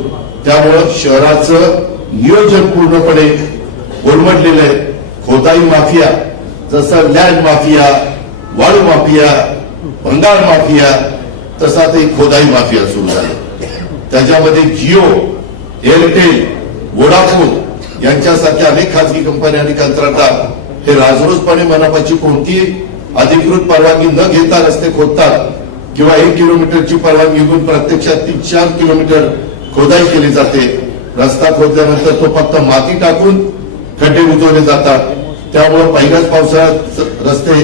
त्यामुळं शहराचं नियोजन पूर्णपणे कोलमडलेलं आहे. खोदाई माफिया जसं लँड माफिया, वाळू माफिया, भंगार माफिया, तसा ते खोदाई माफिया सुरू झाला. त्याच्यामध्ये जिओ, एअरटेल, वोडाफोन यांच्यासारख्या अनेक खासगी कंपन्या आणि कंत्राटदार हे राजरोसपणे मनपाची कोणतीही अधिकृत परवानगी न घेता रस्ते खोदतात किंवा 1 किलोमीटरची परवानगी घेऊन प्रत्यक्षात 3-4 किलोमीटर खोदाई केली जाते. रस्ता खोदल्यानंतर तो फक्त माती टाकून खड्डे बुजवले जातात. त्यामुळे पहिल्याच पावसाळ्यात रस्ते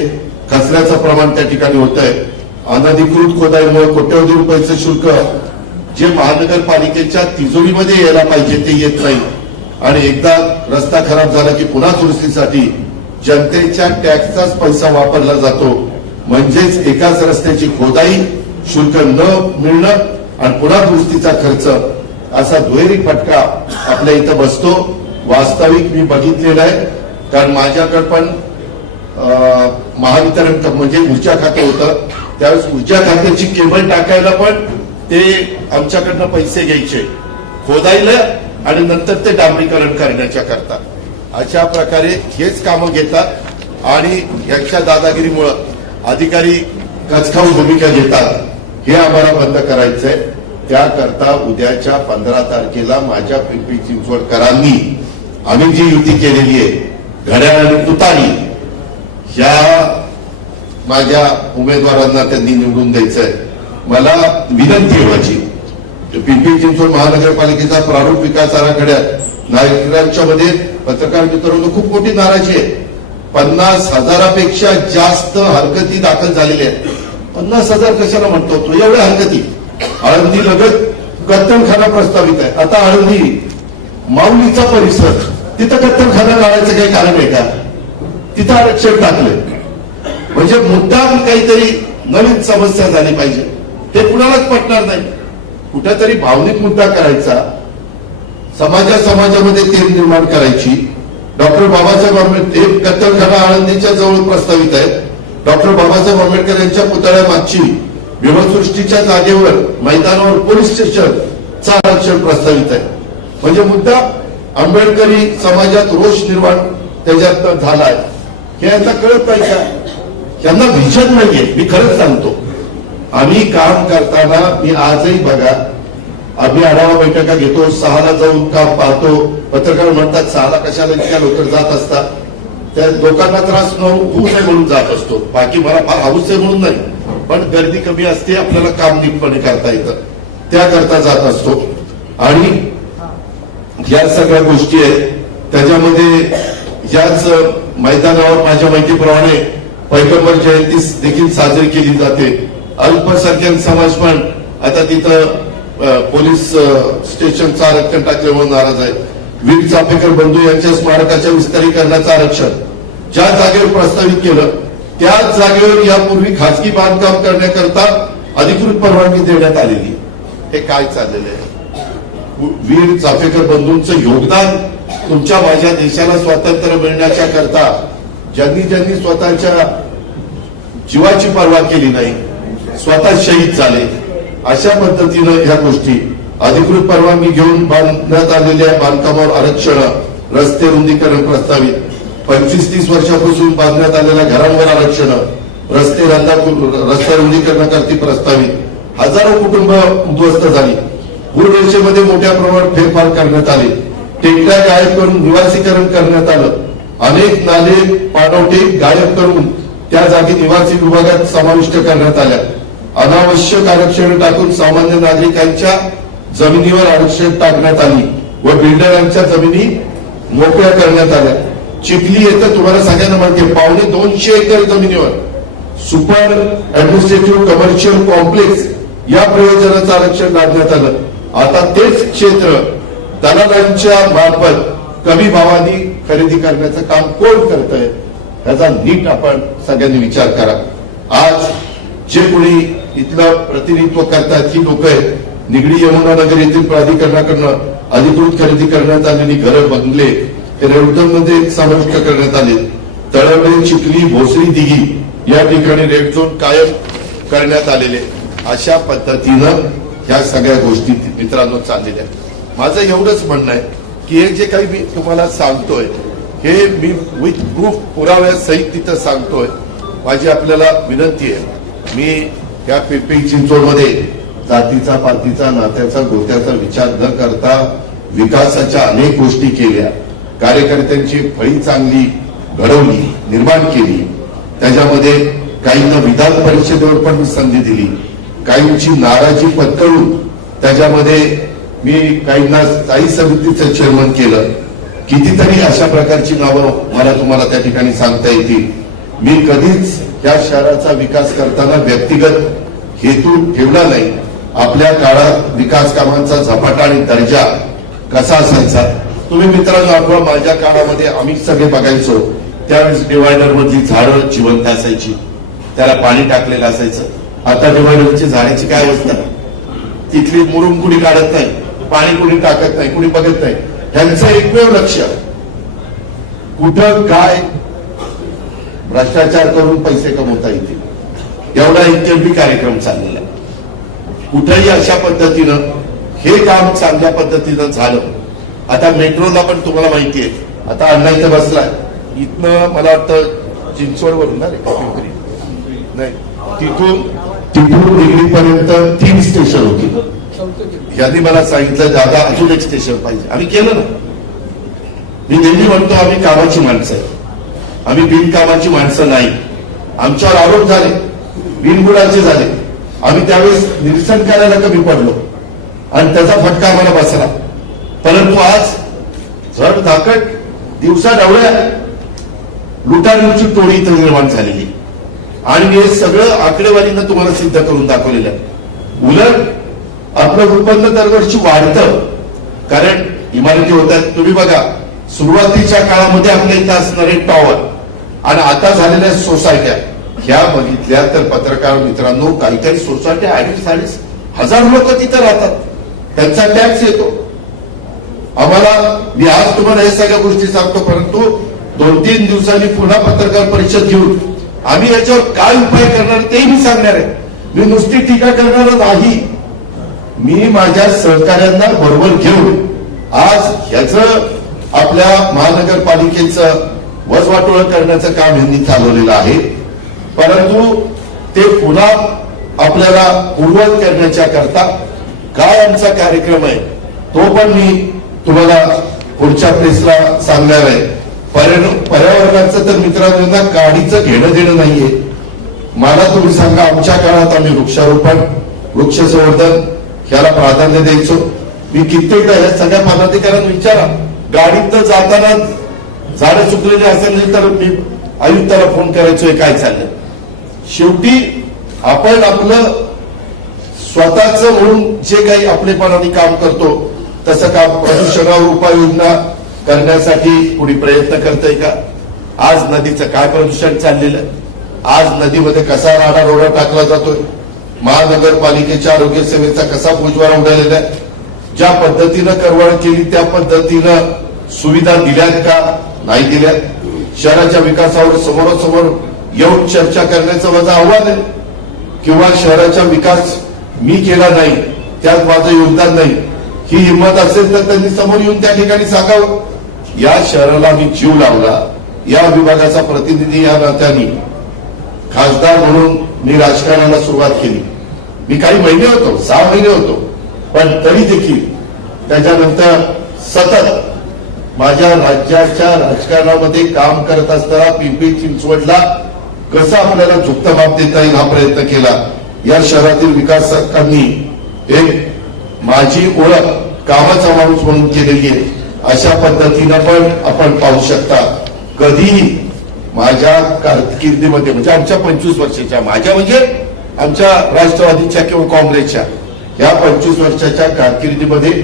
खचल्याचं प्रमाण त्या ठिकाणी होत आहे. अनधिकृत खोदाईमुळे कोट्यवधी रुपयाचं शुल्क जे महानगरपालिकेच्या तिजोरीमध्ये यायला पाहिजे ते येत नाही आणि एकदा रस्ता खराब झाला की पुन्हा दुरुस्तीसाठी जनतेच्या टॅक्सचाच पैसा वापरला जातो. म्हणजेच एकाच रस्त्याची खोदाई, शुल्क न मिळणं आणि पुन्हा दुरुस्तीचा खर्च असा दुहेरी फटका आपल्या इथं बसतो. वास्तविक मी बघितलेलं आहे, कारण माझ्याकडे पण महावितरण म्हणजे ऊर्जा खातं होतं. त्यावेळेस ऊर्जा खात्याची केबल टाकायला पण ते आमच्याकडनं पैसे घ्यायचे खोदाईला आणि नंतर ते डांबरीकरण करण्याच्या करता. अशा प्रकारे हेच कामं घेतात आणि याच्या दादागिरीमुळं अधिकारी कचखाऊ भूमिका घेतात. हे आम्हाला बंद करायचंय. त्याकरता उद्याच्या 15 तारखेला माझ्या पिंपरी चिंचवडकरांनी आम्ही जी युती केलेली आहे घड्याळ आणि तुतारी ह्या माझ्या उमेदवारांना त्यांनी निवडून द्यायचंय. मला विनंती आहे माझी, पिंपरी चिंचवड महानगरपालिकेचा प्रारूप विकास आराखड्यात नागरिकांच्या मध्ये पत्रकार मित्रांनो खूप मोठी नाराजी आहे. 50,000पेक्षा जास्त हरकती दाखल झालेल्या आहेत. 50,000 कशाला म्हणतो तो? एवढ्या हरकती. आळंदी लगत कत्तलखाना प्रस्तावित आहे. आता आळंदी माऊलीचा परिसर, तिथं कत्तलखाना लावायचं काही कारण आहे का? तिथं आरक्षण टाकलंय. म्हणजे मुद्दाम काहीतरी नवीन समस्या झाली पाहिजे, ते कुणालाच पटणार नाही. कुठेतरी भावनिक मुद्दा करायचा, समाजामध्ये तेढ निर्माण करायची. डॉक्टर बाबासाहेब आंबेडकर एक कत्तलखाना आळंदीच्या जवळ प्रस्तावित आहे. डॉक्टर बाबासाहेब आंबेडकर यांच्या पुतळ्यामागची भीमसृष्टीच्या जागेवर मैदानावर पोलीस स्टेशनचं आरक्षण प्रस्तावित आहे. म्हणजे मुद्दा आंबेडकरी समाजात रोष निर्माण त्याच्यात झालाय. हे यांना कळत नाही का? यांना व्हिजन नाहीये. मी खरंच सांगतो, आम्ही काम करताना मी आजही बघा, आम्ही आढावा बैठका घेतो, 6ला जाऊन काम पाहतो. पत्रकार म्हणतात 6ला कशाला इतक्या लवकर जात असतात? त्या लोकांना त्रास होऊ नये म्हणून जात असतो. बाकी मला फार हाऊस आहे म्हणून नाही, पण गर्दी कमी असते, आपल्याला काम नीटपणे करता येतं, त्याकरता जात असतो. आणि या सगळ्या गोष्टी आहेत. त्याच्यामध्ये याच मैदानावर माझ्या माहितीप्रमाणे पैगंबर जयंती देखील साजरी केली जाते. अल्पसंख्याक समाज पण आता तिथं पोलीस स्टेशनचं आरक्षण टाकल्यामुळे नाराज आहे. वीर चाफेकर बंधू यांच्या स्मारकाच्या विस्तारीकरणाचं आरक्षण ज्या जागेवर प्रस्तावित केलं त्याच जागेवर यापूर्वी खासगी बांधकाम करण्याकरता अधिकृत परवानगी देण्यात आलेली. हे काय चाललेलं आहे? वीर चाफेकर बंधूंचं योगदान तुमच्या माझ्या देशाला स्वातंत्र्य मिळण्याच्या करता ज्यांनी स्वतःच्या जीवाची पर्वा केली नाही, स्वतः शहीद झाले, अशा पद्धतीनं ह्या गोष्टी अधिकृत परवानगी घेऊन बांधण्यात आलेल्या बांधकामावर आरक्षण, रस्ते रुंदीकरण प्रस्तावित, 25-30 वर्षापासून बांधण्यात आलेल्या घरांवर आरक्षण, रस्ते रुंदीकरणाकरता प्रस्तावित, हजारो कुटुंब उद्ध्वस्त झाली. भूरेषेमध्ये मोठ्या प्रमाणात फेरफार करण्यात आले. टेकड्या गायब करून निवासीकरण करण्यात आलं. अनेक नाले पाणवठे गायब करून त्या जागी निवासी विभागात समाविष्ट करण्यात आल्या. अनावश्यक आरक्षण टाकून सामान्य नागरिकांच्या जमिनीवर आरक्षण टाकण्यात आली व बिल्डरांच्या जमिनी मोकळ्या करण्यात आल्या. चिखली येथे तुम्हाला सगळ्यांना माहिती आहे 250 एकर जमिनीवर सुपर ऍडमिनिस्ट्रेटिव्ह कमर्शियल कॉम्प्लेक्स या प्रयोजनाचं आरक्षण लादण्यात आलं. आता तेच क्षेत्र दलालांच्या मार्फत कमी भावाने खरेदी करण्याचं काम कोण करतंय याचा नीट आपण सगळ्यांनी विचार करा. आज जे कोणी इथलं प्रतिनिधित्व करतात ही लोक आहेत निगडी यमुनानगर येथील प्राधिकरणाकडनं अधिकृत खरेदी करण्यात आलेली घरं बंगले हे रेड मध्ये समाविष्ट करण्यात आले. तळवडे चिखली भोसरी दिघी या ठिकाणी रेड झोन कायम करण्यात आलेले. अशा पद्धतीनं ह्या सगळ्या गोष्टी मित्रांनो चाललेल्या आहेत. माझं एवढंच म्हणणं आहे की हे जे काही मी तुम्हाला सांगतोय हे मी विथ प्रूफ पुराव्यासहित तिथं सांगतोय. माझी आपल्याला विनंती आहे मी या पिंपरी चिंचवडमध्ये जातीचा पातीचा नात्याचा गोत्याचा विचार न करता विकासाच्या अनेक गोष्टी केल्या. कार्यकर्त्यांची फळी चांगली घडवली निर्माण केली. त्याच्यामध्ये काहींना विधान परिषदेवर पण संधी दिली. काहींची नाराजी पत्करून त्याच्यामध्ये मी काहींना स्थायी समितीचं चेअरमन केलं. कितीतरी अशा प्रकारची नावं मला तुम्हाला त्या ठिकाणी सांगता येतील. मी कधीच या शहराचा विकास करताना व्यक्तिगत हेतू ठेवला नाही. आपल्या काळात विकास कामांचा झपाटा आणि दर्जा कसा असायचा तुम्ही मित्रांनो आठवा. माझ्या काळामध्ये आम्ही सगळे बघायचो त्यावेळेस डिवायडर मधली झाडं जिवंत असायची त्याला पाणी टाकलेलं असायचं. आता डिवायडरची झाडाची काय अवस्था तिथली मुरुम कुणी काढत नाही पाणी कुणी टाकत नाही कुणी बघत नाही. त्यांचं एकमेव लक्ष कुठं काय भ्रष्टाचार करून पैसे कमवता येतील एवढा एक कार्यक्रम चाललेला. कुठेही अशा पद्धतीनं हे काम चांगल्या पद्धतीनं झालं. आता मेट्रोला पण तुम्हाला माहिती आहे आता अण्णा इथं बसलाय इथनं मला वाटतं चिंचवडवरून ना रे पिंपरी नाही तिथून दिल्लीपर्यंत 3 स्टेशन होती. यांनी मला सांगितलं दादा अजून एक स्टेशन पाहिजे. आम्ही केलं ना. मी नेहमी म्हणतो आम्ही कामाची माणसं आहे आम्ही बिनकामाची माणसं नाही. आमच्यावर आरोप झाले बिनबुडाचे झाले. आम्ही त्यावेळेस निरसन करायला कमी पडलो आणि त्याचा फटका आम्हाला बसला. परंतु आज झड धाकट दिवसा डवळ्या लुटालूटची टोळी इथं निर्माण झालेली आणि हे सगळं आकडेवारीनं तुम्हाला सिद्ध करून दाखवलेलं आहे. उलट आपलं उत्पन्न दरवर्षी वाढतं कारण इमारती होतात. तुम्ही बघा सुरुवातीच्या काळामध्ये आपल्या इथं असणारे टॉवर आणि आता झालेल्या सोसायट्या ह्या बघितल्या तर पत्रकार मित्रांनो काही काही सोसायट्या 2,500-2,500 लोक तिथं राहतात. त्यांचा टॅक्स येतो आम्हाला. मी आज तुम्हाला हे सगळ्या गोष्टी सांगतो परंतु 2-3 दिवसांनी पुन्हा पत्रकार परिषद घेऊन आम्ही याच्यावर काय उपाय करणार तेही मी सांगणार आहे. मी नुसती टीका करणार नाही. मी माझ्या सहकाऱ्यांना बरोबर घेऊन आज ह्याचं आपल्या महानगरपालिकेचं वजवाटोळ करण्याचं काम यांनी चालवलेलं आहे. परंतु ते पुन्हा आपल्याला पूर्ववत करण्याच्या करता काय आमचा कार्यक्रम आहे तो पण मी तुम्हाला पुढच्या प्रेसला सांगणार आहे. पर्यावरणाचं तर मित्रांनो गाडीचं घेणं देणं नाहीये. मला तुम्ही सांगा आमच्या काळात आम्ही वृक्षारोपण वृक्ष संवर्धन ह्याला प्राधान्य द्यायचो. मी कित्येकदा या सगळ्या पदाधिकाऱ्यांना विचारा गाडीत जाताना झाडं चुकलेली असेल तर मी आयुक्ताला फोन करायचोय काय चाललंय. शेवटी आपण आपलं स्वतःच म्हणून जे काही आपलेपणाने काम करतो तसं काम प्रदूषणावर उपाययोजना करण्यासाठी कुणी प्रयत्न करतय का. आज नदीचं काय प्रदूषण चाललेलं आहे. आज नदीमध्ये कसा राडारोडा टाकला जातोय. महानगरपालिकेच्या आरोग्य सेवेचा कसा बोजवारा उडालेला आहे. ज्या पद्धतीनं करवड केली त्या पद्धतीनं सुविधा दिल्यात का नाही दिल्यात. शहराच्या विकासावर समोरासमोर येऊन चर्चा करण्याचं माझं आव्हान आहे. किंवा शहराचा विकास मी केला नाही त्यात माझं योगदान नाही ही हिंमत असेल तर त्यांनी समोर येऊन त्या ठिकाणी सांगावं. या शहराला मी जीव लावला. या विभागाचा प्रतिनिधी या नात्याने खासदार म्हणून मी राजकारणाला सुरुवात केली. मी काही महिने होतो 6 महिने होतो पण तरी देखील त्याच्यानंतर सतत माझ्या राज्याच्या राजकारणामध्ये काम करत असताना पिंपरी चिंचवडला कसं आपल्याला झुकतं माप देता येईल हा प्रयत्न केला. या शहरातील विकासकांनी एक माझी ओळख कामाचा माणूस म्हणून केलेली आहे. अशा पद्धतीनं पण आपण पाहू शकता. कधीही माझ्या कारकिर्दीमध्ये म्हणजे आमच्या 25 वर्षाच्या माझ्या म्हणजे आमच्या राष्ट्रवादीच्या किंवा काँग्रेसच्या या 25 वर्षाच्या कारकिर्दीमध्ये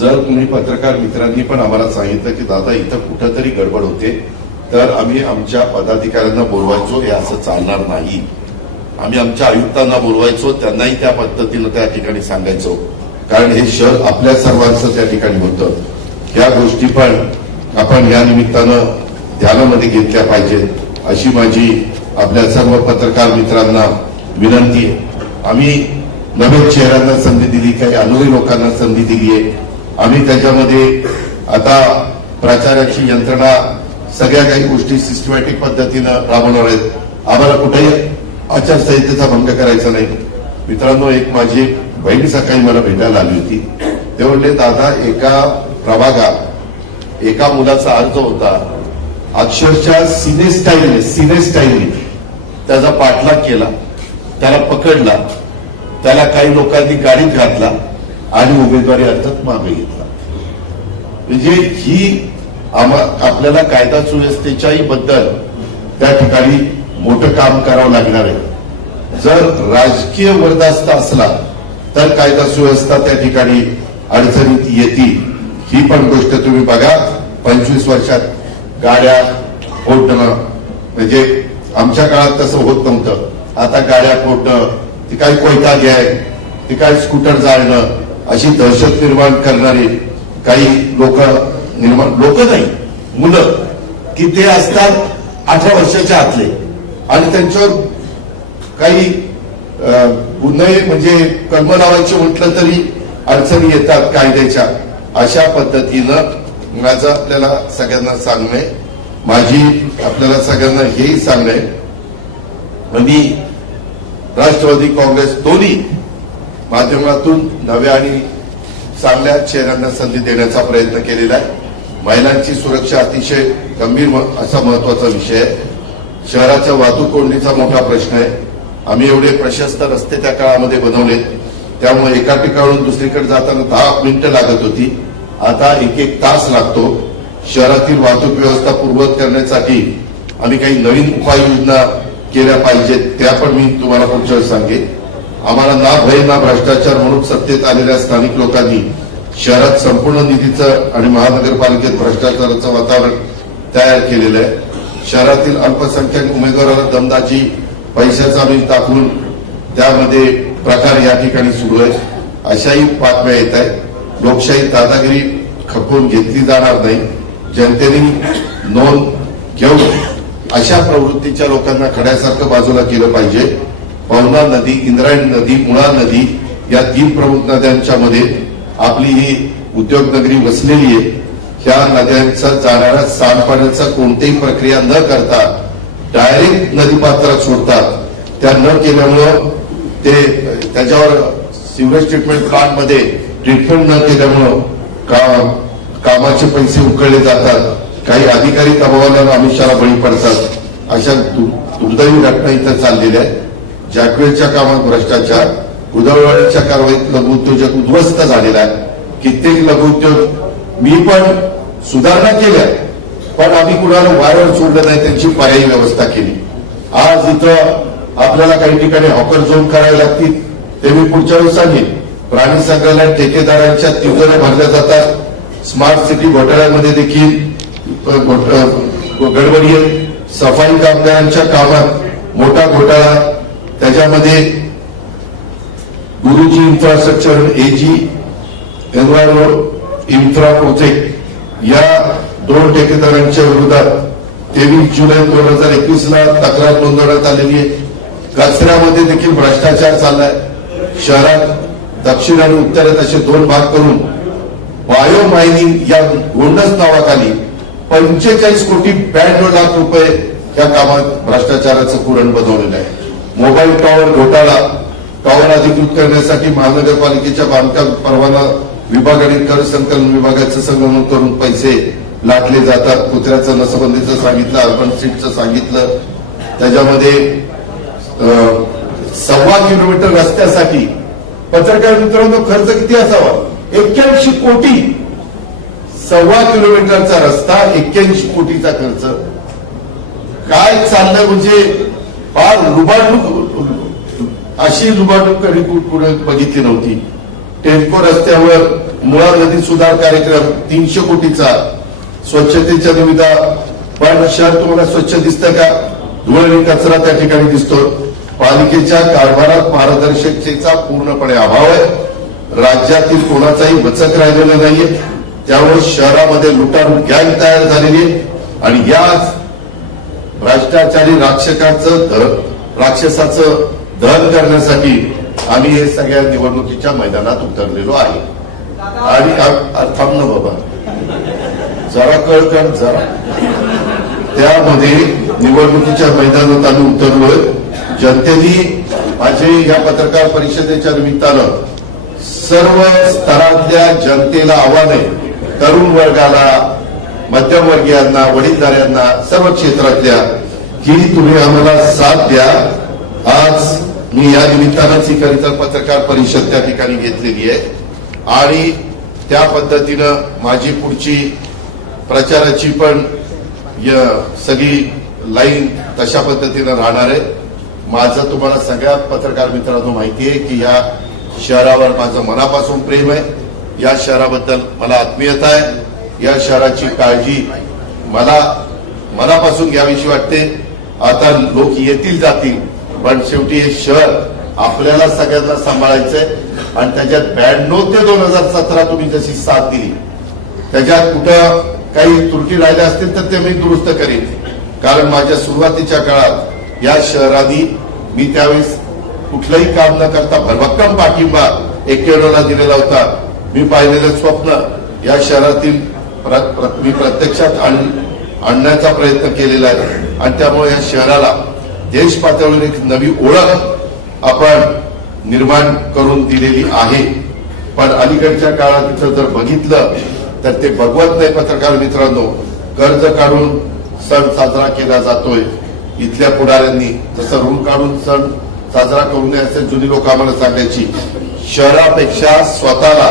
जर कोणी पत्रकार मित्रांनी पण आम्हाला सांगितलं की दादा इथं कुठंतरी गडबड होते तर आम्ही आमच्या पदाधिकाऱ्यांना बोलवायचो. हे असं चालणार नाही. आम्ही आमच्या आयुक्तांना बोलवायचो, त्यांनाही त्या पद्धतीनं त्या ठिकाणी सांगायचो, कारण हे शहर आपल्या सर्वांचं त्या ठिकाणी होतं. या गोष्टी पण आपण या निमित्तानं ध्यानामध्ये घेतल्या पाहिजेत अशी माझी आपल्या सर्व पत्रकार मित्रांना विनंती आहे. आम्ही नवीन चेहऱ्यांना संधी दिली, काही अनुभवी लोकांना संधी दिली आहे. आम्ही त्याच्यामध्ये आता प्रचाराची यंत्रणा सगळ्या काही गोष्टी सिस्टमॅटिक पद्धतीनं राबवणार आहेत. आम्हाला कुठेही आचारसंहितेचा भंग करायचा नाही. मित्रांनो, एक माझी बहीण सकाळी मला भेटायला आली होती. ते म्हणले दादा एका प्रभागात एका मुलाचा अर्ज होता, अक्षरशः सिनेस्टाईलने त्याचा पाठलाग केला, त्याला पकडला, त्याला काही लोकांनी गाडीत घातला आणि उमेदवारी अर्जात मागे घेतला. म्हणजे ही आपल्याला कायदा सुव्यवस्थेच्याही बद्दल त्या ठिकाणी मोठं काम करावं लागणार आहे. जर राजकीय बरदास्त असला तर कायदा सुव्यवस्था त्या ठिकाणी अडचणीत येतील. ही पण गोष्ट तुम्ही बघा. 25 वर्षात गाड्या फोडणं म्हणजे आमच्या काळात तसं होत नव्हतं. आता गाड्या फोडणं, ती काही कोयता घ्याय, ती काही स्कूटर जाळणं, अशी दहशत निर्माण करणारी काही लोक नाही मुलं की ते असतात 18 वर्षाच्या आतले आणि त्यांच्यावर काही गुन्हे म्हणजे कलम लावायचे म्हटलं तरी अडचणी येतात कायद्याच्या. अशा पद्धतीनं माझं आपल्याला सगळ्यांना सांगणं आहे, माझी आपल्याला सगळ्यांना हेही सांगणं आहे, मी राष्ट्रवादी काँग्रेस दोन्ही माध्यमातून नव्या आणि चांगल्या चेहऱ्यांना संधी देण्याचा प्रयत्न केलेला आहे. महिलांची सुरक्षा अतिशय गंभीर असा महत्वाचा विषय आहे. शहराच्या वाहतूक कोंडीचा मोठा प्रश्न आहे. आम्ही एवढे प्रशस्त रस्ते त्या काळामध्ये बनवले, त्यामुळे एका ठिकाणून दुसरीकडे जाताना 10 मिनिटं लागत होती, आता 1-1 तास लागतो. शहरातील वाहतूक व्यवस्था पूर्ववत करण्यासाठी आम्ही काही नवीन उपाययोजना केल्या पाहिजेत, त्या पण मी तुम्हाला पुढच्या वेळेस सांगेन. आम्हाला ना भय ना भ्रष्टाचार म्हणून सत्तेत आलेल्या स्थानिक लोकांनी शहरात संपूर्ण निधीचं आणि महानगरपालिकेत भ्रष्टाचाराचं वातावरण तयार केलेलं आहे. शहरातील अल्पसंख्याक उमेदवाराला दमदाची पैशाचा बिल टाकून त्यामध्ये प्रकार या ठिकाणी सुरू आहे. अशाही बातम्या येत आहेत. लोकशाही दादागिरी खपवून घेतली जाणार नाही. जनतेने नोंद घेऊन अशा प्रवृत्तीच्या लोकांना खड्यासारखं बाजूला केलं पाहिजे. पवना नदी, इंद्रायणी नदी, मुळा नदी या 3 प्रमुख नद्यांच्या मध्ये आपली ही उद्योग नगरी वसलेली आहे. ह्या नद्यांचा जाणाऱ्या सांडपाण्याचा कोणतीही प्रक्रिया न करता डायरेक्ट नदीपात्रात सोडतात. त्या न केल्यामुळं ते त्याच्यावर सिवरेज ट्रीटमेंट प्लांटमध्ये ट्रीटमेंट न केल्यामुळं कामाचे पैसे उकळले जातात. काही अधिकारी दबावाला आमिषाला बळी पडतात. अशा दुर्दैवी घटना इथं चाललेल्या आहेत. जॅकवेलच्या कामात भ्रष्टाचार, उदळवाडीच्या कारवाईत लघुउद्योजक उद्ध्वस्त झालेला आहे. कित्येक लघुउद्योग मी पण सुधारणा केल्या, पण आम्ही कुणाला वायर सोडलं नाही, त्यांची पर्यायी व्यवस्था केली. आज इथं आपल्याला काही ठिकाणी हॉकर झोन करावे लागतील, ते मी पुढच्या वेळी सांगेन. प्राणी संग्रहालयात ठेकेदारांच्या तिजोऱ्या भरल्या जातात. स्मार्ट सिटी घोटाळ्यामध्ये देखील गडबडी आहे. सफाई कामगारांच्या कामात मोठा घोटाळा, त्याच्यामध्ये गुरुजी infrastructure, ag environment infra project या 2 ठेकेदारांच्या विरोधात 23 जुलै 2021ला तक्रार नोंदवण्यात आलेली आहे. कचऱ्यामध्ये देखील भ्रष्टाचार चाललाय. शहरात दक्षिण आणि उत्तरेत असे 2 भाग करून बायो मायनिंग या गोंडस नावाखाली 45 कोटी 92 लाख रुपये या कामात भ्रष्टाचाराचं कुरण बनवलेलं आहे. मोबाईल टॉवर घोटाळा, टॉवर अधिकृत करण्यासाठी महानगरपालिकेच्या बांधकाम परवाना विभाग आणि कर संकलन विभागाचं संगमन करून पैसे लाटले जातात. कुत्र्याचं नसबंदीचं सांगितलं, अर्बन सीटचं सांगितलं. त्याच्यामध्ये 1.25 किलोमीटर रस्त्यासाठी पत्रकार मित्रांनो खर्च किती असावा? 81 कोटी. 1.25 किलोमीटरचा रस्ता, 81 कोटीचा खर्च. काय चाललंय म्हणजे फार लुबाडणूक, अशी लुबाडणूक कधी पुढे बघितली नव्हती. टेम्पो रस्त्यावर मुळा नदी सुधार कार्यक्रम 300 कोटीचा. स्वच्छतेच्या निविदा, पण शहर तुम्हाला स्वच्छ दिसतं का? धूळ आणि कचरा त्या ठिकाणी दिसतो. पालिकेच्या कारभारात पारदर्शकतेचा पूर्णपणे अभाव आहे. राज्यातील कोणाचाही वचक राहिलेला नाहीये. त्यामुळे शहरामध्ये लुटालूट गँग तयार झालेली आहे आणि याच भ्रष्टाचारी राक्षसाचं दहन करण्यासाठी आम्ही हे सगळ्या निवडणुकीच्या मैदानात उतरलेलो आहे. आणि थांब ना बाबा, जरा कळ जरा. त्यामध्ये निवडणुकीच्या मैदानात आम्ही उतरलोय. जनतेने माझे या पत्रकार परिषदेच्या निमित्तानं सर्व स्तरातल्या जनतेला आव्हान आहे, तरुण वर्गाला, मध्यमवर्गीयांना, वडीलधाऱ्यांना, सर्व क्षेत्रातल्या, की तुम्ही आम्हाला साथ द्या. आज मी या निमित्तानंच ही खरी तर पत्रकार परिषद त्या ठिकाणी घेतलेली आहे आणि त्या पद्धतीनं माझी पुढची प्रचाराची पण सगळी लाईन तशा पद्धतीनं राहणार आहे. माझं तुम्हाला सगळ्या पत्रकार मित्रांनो माहिती आहे की या शहरावर माझं मनापासून प्रेम आहे. या शहराबद्दल मला आत्मीयता आहे. या शहराची काळजी मला मनापासून घ्यावीशी वाटते. आता लोक येतील जातील, पण शेवटी हे शहर आपल्याला सगळ्यांना सांभाळायचंय आणि त्याच्यात 92 ते 2017 तुम्ही जशी साथ दिली, त्याच्यात कुठं काही त्रुटी राहिल्या असतील तर ते मी दुरुस्त करेन. कारण माझ्या सुरुवातीच्या काळात या शहराने मी त्यावेळेस कुठलंही काम न करता भरभक्कम पाठिंबा 91ला दिलेला होता. मी पाहिलेलं स्वप्न या शहरातील मी प्रत्यक्षात आणण्याचा प्रयत्न केलेला आहे आणि त्यामुळे या शहराला देश पातळीवर एक नवी ओळख आपण निर्माण करून दिलेली आहे. पण अलीकडच्या काळात इथं जर बघितलं तर ते बघवत नाही पत्रकार मित्रांनो. कर्ज काढून सण साजरा केला जातोय. इथल्या पुढाऱ्यांनी जसं ऋण काढून सण साजरा करू नये असे जुनी लोक आम्हाला सांगायची. शहरापेक्षा स्वतःला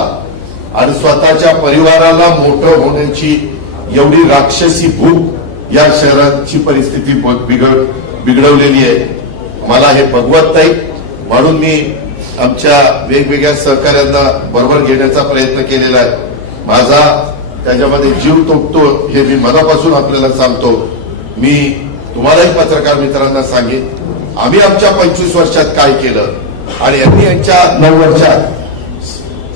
आणि स्वतःच्या परिवाराला मोठं होण्याची एवढी राक्षसी भूक या शहराची परिस्थिती बिघडवलेली आहे. मला हे बघवत नाही म्हणून मी आमच्या वेगवेगळ्या सहकाऱ्यांना बरोबर घेण्याचा प्रयत्न केलेला आहे. माझा त्याच्यामध्ये जीव तोडतो हे मी मनापासून आपल्याला सांगतो. मी तुम्हालाही पत्रकार मित्रांना सांगेन आम्ही आमच्या 25 वर्षात काय केलं आणि यांनी यांच्या 9 वर्षात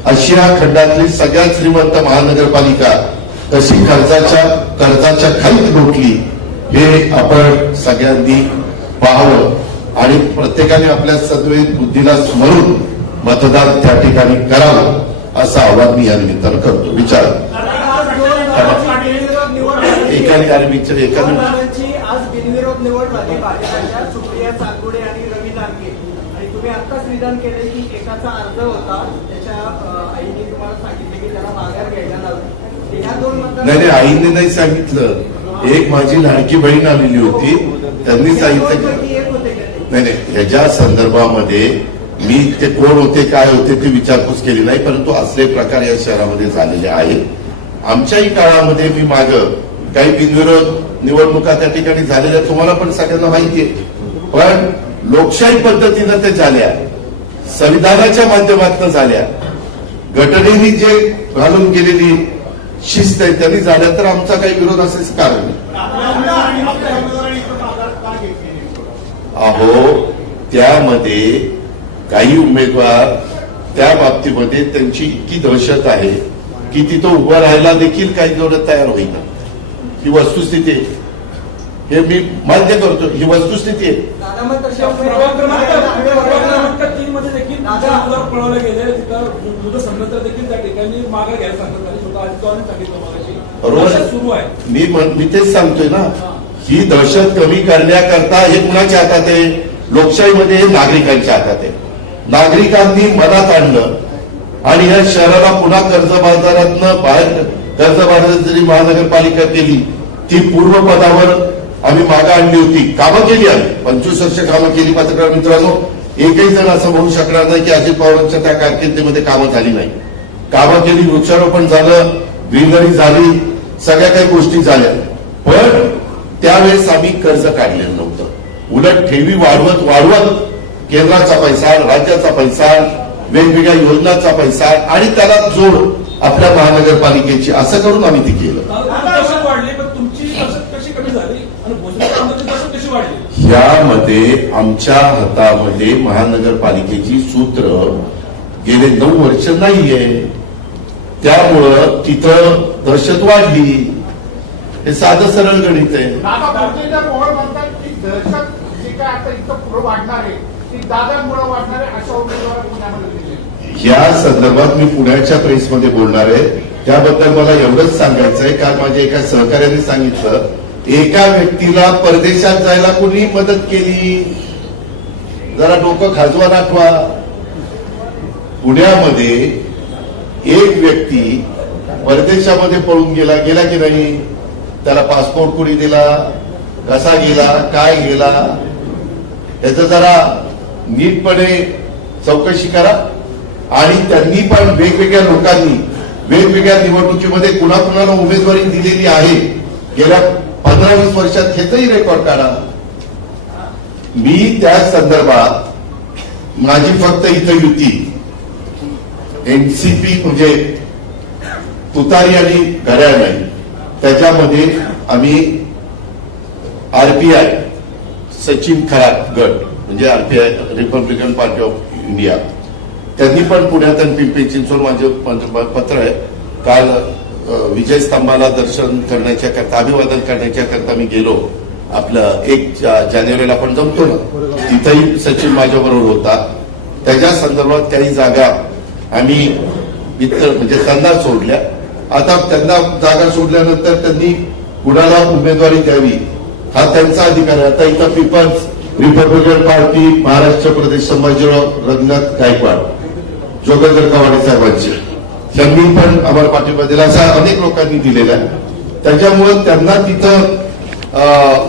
आशिया खंडातली सगळ्यात श्रीमंत महानगरपालिका कशी कर्जाच्या खाली लोटली हे आपण सगळ्यांनी पाहावं आणि प्रत्येकाने आपल्या सद्वैत बुद्धीला स्मरून मतदान त्या ठिकाणी करावं असं आवाहन मी या निमित्तानं करतो. विचार आज बिनविरोध निवड झाली भाजपच्या सुप्रिया चांदोडे आणि रवी लांगे आणि तुम्ही आत्ताच विधान केले की एकाचा अर्ज होता त्याच्या आईने तुम्हाला सांगितले की त्याला माघार घ्यायला लावली. या 2 नाही आईने नाही सांगितलं. एक माझी लाडकी बहीण आलेली होती त्यांनी सांगितलं. नाही ह्याच्या संदर्भामध्ये मी ते कोण होते काय होते ते विचारपूस केली नाही. परंतु असले प्रकार या शहरामध्ये झालेले आहेत. आमच्याही काळामध्ये मी मागं काही बिनविरोध निवडणुका त्या ठिकाणी झालेल्या तुम्हाला पण सगळ्यांना माहिती आहे. पण लोकशाही पद्धतीनं ते झाल्या, संविधानाच्या माध्यमातून झाल्या, घटनेने जे घालून गेलेली शिस्त आहे त्यांनी झाल्या. तर आमचा काही विरोध असेच कारण नाही. अहो त्यामध्ये काही उमेदवार त्या बाबतीमध्ये त्यांची इतकी दहशत आहे की तिथं उभं राहायला देखील काही जोडत तयार होईल. ही वस्तुस्थिती आहे. हे मी मान्य करतो. ही वस्तुस्थिती आहे. पळवलं गेले तिथं समजत देखील त्या ठिकाणी मागे घ्यायला सांगितलं रोज सुरू आहे. मी तेच सांगतोय ना, ही दहशत कमी करण्याकरता हे कुणाच्या हातात आहे? लोकशाहीमध्ये हे नागरिकांच्या हातात आहे. नागरिकांनी मनात आणलं आणि या शहराला पुन्हा कर्जबाजारातनं बाहेर कर्जबाजारात जरी महानगरपालिका केली ती पूर्वपदावर आम्ही मागे आणली होती. कामं केली आम्ही 25 वर्ष कामं केली. पत्रकार मित्रांनो, एकही जण असं म्हणू शकणार नाही की अजित पवारांच्या त्या कारकिर्दीमध्ये कामं झाली नाही. कामं केली, वृक्षारोपण झालं, ग्रीनरी झाली, सगळ्या काही गोष्टी झाल्या. पण त्यावेळेस आम्ही कर्ज काढलेलं नव्हतं. उलट ठेवी वाढवत केंद्राचा पैसा, राज्याचा पैसा, वेगवेगळ्या योजनांचा पैसा आणि त्याला जोड आपल्या महानगरपालिकेची, असं करून आम्ही ते केलं. दहशत वाढली, पण तुमची दहशत कशी कमी झाली आणि भोसले आमदारची दहशत कशी वाढली? यामध्ये आमच्या हातामध्ये महानगरपालिकेची सूत्र गेले 9 वर्ष नाहीये, त्यामुळं तिथं दहशत वाढली. हे साधं सरळ गणित आहे. दादा भोसलेंच्या पोहळ म्हणतात की दहशत जी काय आता इथं पुढे वाढणार आहे ती दादांमुळे वाढणार आहे, अशा उमेदवार पुण्यामध्ये दिले. या संदर्भात मी पुण्याच्या प्रेसमध्ये बोलणार आहे. त्याबद्दल मला एवढंच सांगायचं आहे, कारण माझ्या एका सहकार्याने सांगितलं, एका व्यक्तीला परदेशात जायला कोणी मदत केली, जरा डोकं खाजवा दाखवा. पुण्यामध्ये एक व्यक्ती परदेशामध्ये पळून गेला की नाही, त्याला पासपोर्ट कोणी दिला, कसा गेला, काय गेला, याचं जरा नीटपणे चौकशी करा. आणि त्यांनी पण वेगवेगळ्या लोकांनी वेगवेगळ्या निवडणुकीमध्ये कुणाकुणाला उमेदवारी दिलेली आहे गेल्या 15-20 वर्षात, ह्याचंही रेकॉर्ड काढा. मी त्या संदर्भात माझी फक्त इथं युती एनसीपी म्हणजे तुतारी आणि घड्याळ नाही, त्याच्यामध्ये आम्ही आरपीआय सचिन खरात गट म्हणजे RPI Republican party of India, त्यांनी पण पुण्यात आणि पिंपरी चिंचवड माझे पत्र आहे. काल विजय स्तंभाला दर्शन करण्याच्या करता, अभिवादन करण्याच्या करता मी गेलो. आपलं 1 जानेवारीला आपण जमतो ना, तिथंही सचिन माझ्याबरोबर होता. त्याच्या संदर्भात काही जागा आम्ही इतर म्हणजे त्यांना सोडल्या. आता त्यांना जागा सोडल्यानंतर त्यांनी कुणाला उमेदवारी द्यावी हा त्यांचा अधिकार आहे. आता इथं पीपल्स रिपब्लिकन पार्टी महाराष्ट्र प्रदेश संभाजीराव रंगनाथ गायकवाड, जोगेंद्र कवाडे साहेबांचे, त्यांनी पण आम्हाला पाठिंबा दिला, असा अनेक लोकांनी दिलेला आहे. त्याच्यामुळं त्यांना तिथं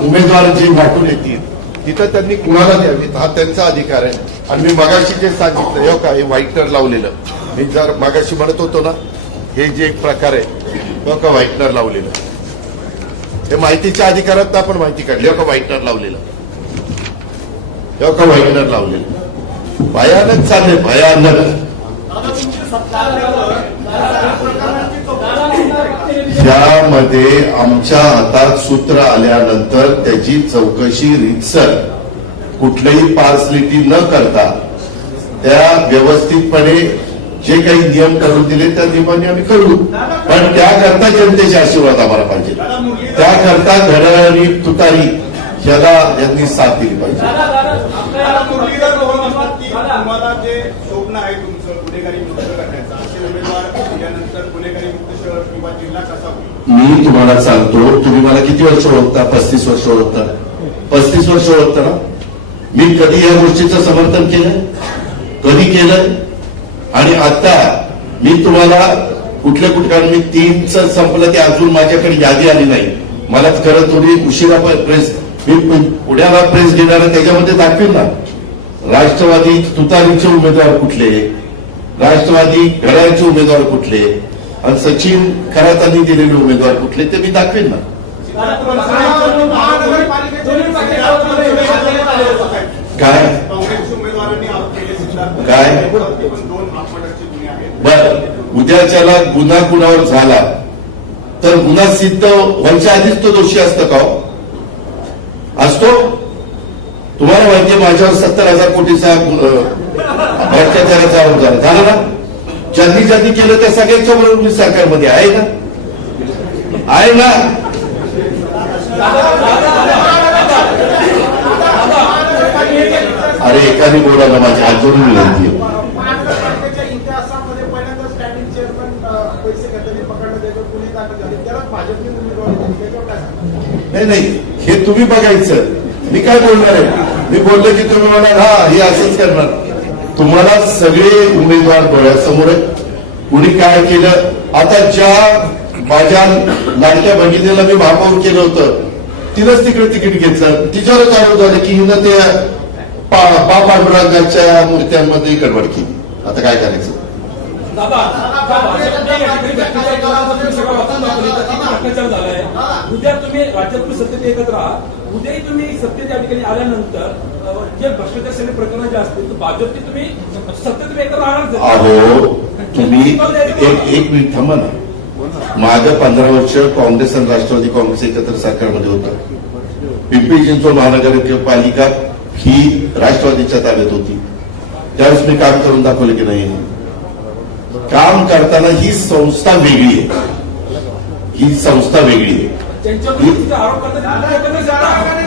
उमेदवार जे वाटून येतील तिथं त्यांनी कुणाला द्यावीत हा त्यांचा अधिकार आहे. आणि मी मगाशी जे सांगितलं, का हे व्हाईटनर लावलेलं, मी जर मगाशी म्हणत होतो ना, हे जे एक प्रकार आहे का व्हाईटनर लावलेलं, हे माहितीच्या अधिकारात आपण माहिती काढली का व्हाईटनर लावलेलं, का व्हाईटनर लावलेलं, भयानक चालले, भयानक. त्यामध्ये आमच्या हातात सूत्र आल्यानंतर त्याची चौकशी रीतसर कुठलीही पार्सलिटी न करता त्या व्यवस्थितपणे जे काही नियम करून दिले त्या नियमाने आम्ही करू. पण त्याकरता जनतेचे आशीर्वाद आम्हाला पाहिजे, त्याकरता घड्याळ आणि तुतारी याला यांनी साथ दिली पाहिजे. तुम्हाला जे स्वप्न आहे तुमचं गुन्हेगारी मुक्त करण्याचं, असे उमेदवार दिल्यानंतर गुन्हेगारी मुक्त शहर किंवा जिल्हा कसा होईल? मी तुम्हाला सांगतो, तुम्ही मला किती वर्ष ओळखता? 35 वर्ष ओळखता. 35 वर्ष ओळखता ना. मी कधी या गोष्टीचं समर्थन केलं? कधी केलं? आणि आता मी तुम्हाला कुठल्या कारण मी 3चं संपलं की अजून माझ्याकडे यादी आली नाही. मला खरं थोडी उशिरा प्रेस, मी पुण्याला प्रेस घेणार त्याच्यामध्ये दाखवेल ना, राष्ट्रवादी तुतारीचे उमेदवार कुठले, राष्ट्रवादी घड्याळचे उमेदवार कुठले आणि सचिन खरातांनी दिलेले उमेदवार कुठले ते मी दाखवेल ना. काय काय बर उद्याच्याला गुन्हा कुणावर झाला तर गुन्हा सिद्ध व्हायच्या आधीच तो दोषी असतो का? असतो. तुम्हाला माहितीये माझ्यावर 70,000 कोटीचा भ्रष्टाचाराचा आरोप झाला ना. ज्यांनी ज्यांनी केलं त्या सगळ्यांच्या बरोबर मी सरकारमध्ये आहे ना, आहे ना. अरे एकाने बोलायला माझी हात जोडून विनंती आहे. महानगरपालिकेच्या इतिहासामध्ये पहिल्यांदा स्टँडिंग चेअरमन पैसे घेताना पकडलं त्याच्यावर गुन्हे दाखल झाले, त्याला भाजपने उमेदवारी दिली, त्याच्यावर काय सांगता? नाही हे तुम्ही बघायचं. मी काय बोलणार आहे? मी बोललो की तुम्ही म्हणाल हा हे असंच करणार. तुम्हाला सगळे उमेदवार डोळ्यासमोर आहेत. कुणी काय केलं. आता ज्या माझ्या लाडक्या भगिनीला मी महापौर केलं होतं तिनंच तिकडे तिकीट घेतलं, तिच्यावरच आरोप झाले की हिनं ते पांडुरंगाच्या मूर्त्यांमध्ये गडबड केली. आता काय करायचं. दादा भाजपने या ठिकाणी भ्रष्टाचार करायचा तुम्ही सगळं वाचून दाखवले तर किती भ्रष्टाचार झालाय. उद्या तुम्ही राज्यात सत्तेत एकत्र आहात, उद्याही तुम्ही सत्तेत या ठिकाणी आल्यानंतर जे भ्रष्टाचार सगळे प्रकरण जे असतील तर भाजपची तुम्ही सत्तेत एकत्र राहणार. अहो तुम्ही एक मिनिट थांबा ना. माझं 15 वर्ष काँग्रेस आणि राष्ट्रवादी काँग्रेस एकत्र सरकारमध्ये होतं. पिंपरी चिंचवड महानगरपालिका ही राष्ट्रवादीच्या ताब्यात होती. त्यावेळेस मी काम करून दाखवलं की नाही. काम करताना ही संस्था वेगळी आहे, ही संस्था वेगळी आहे.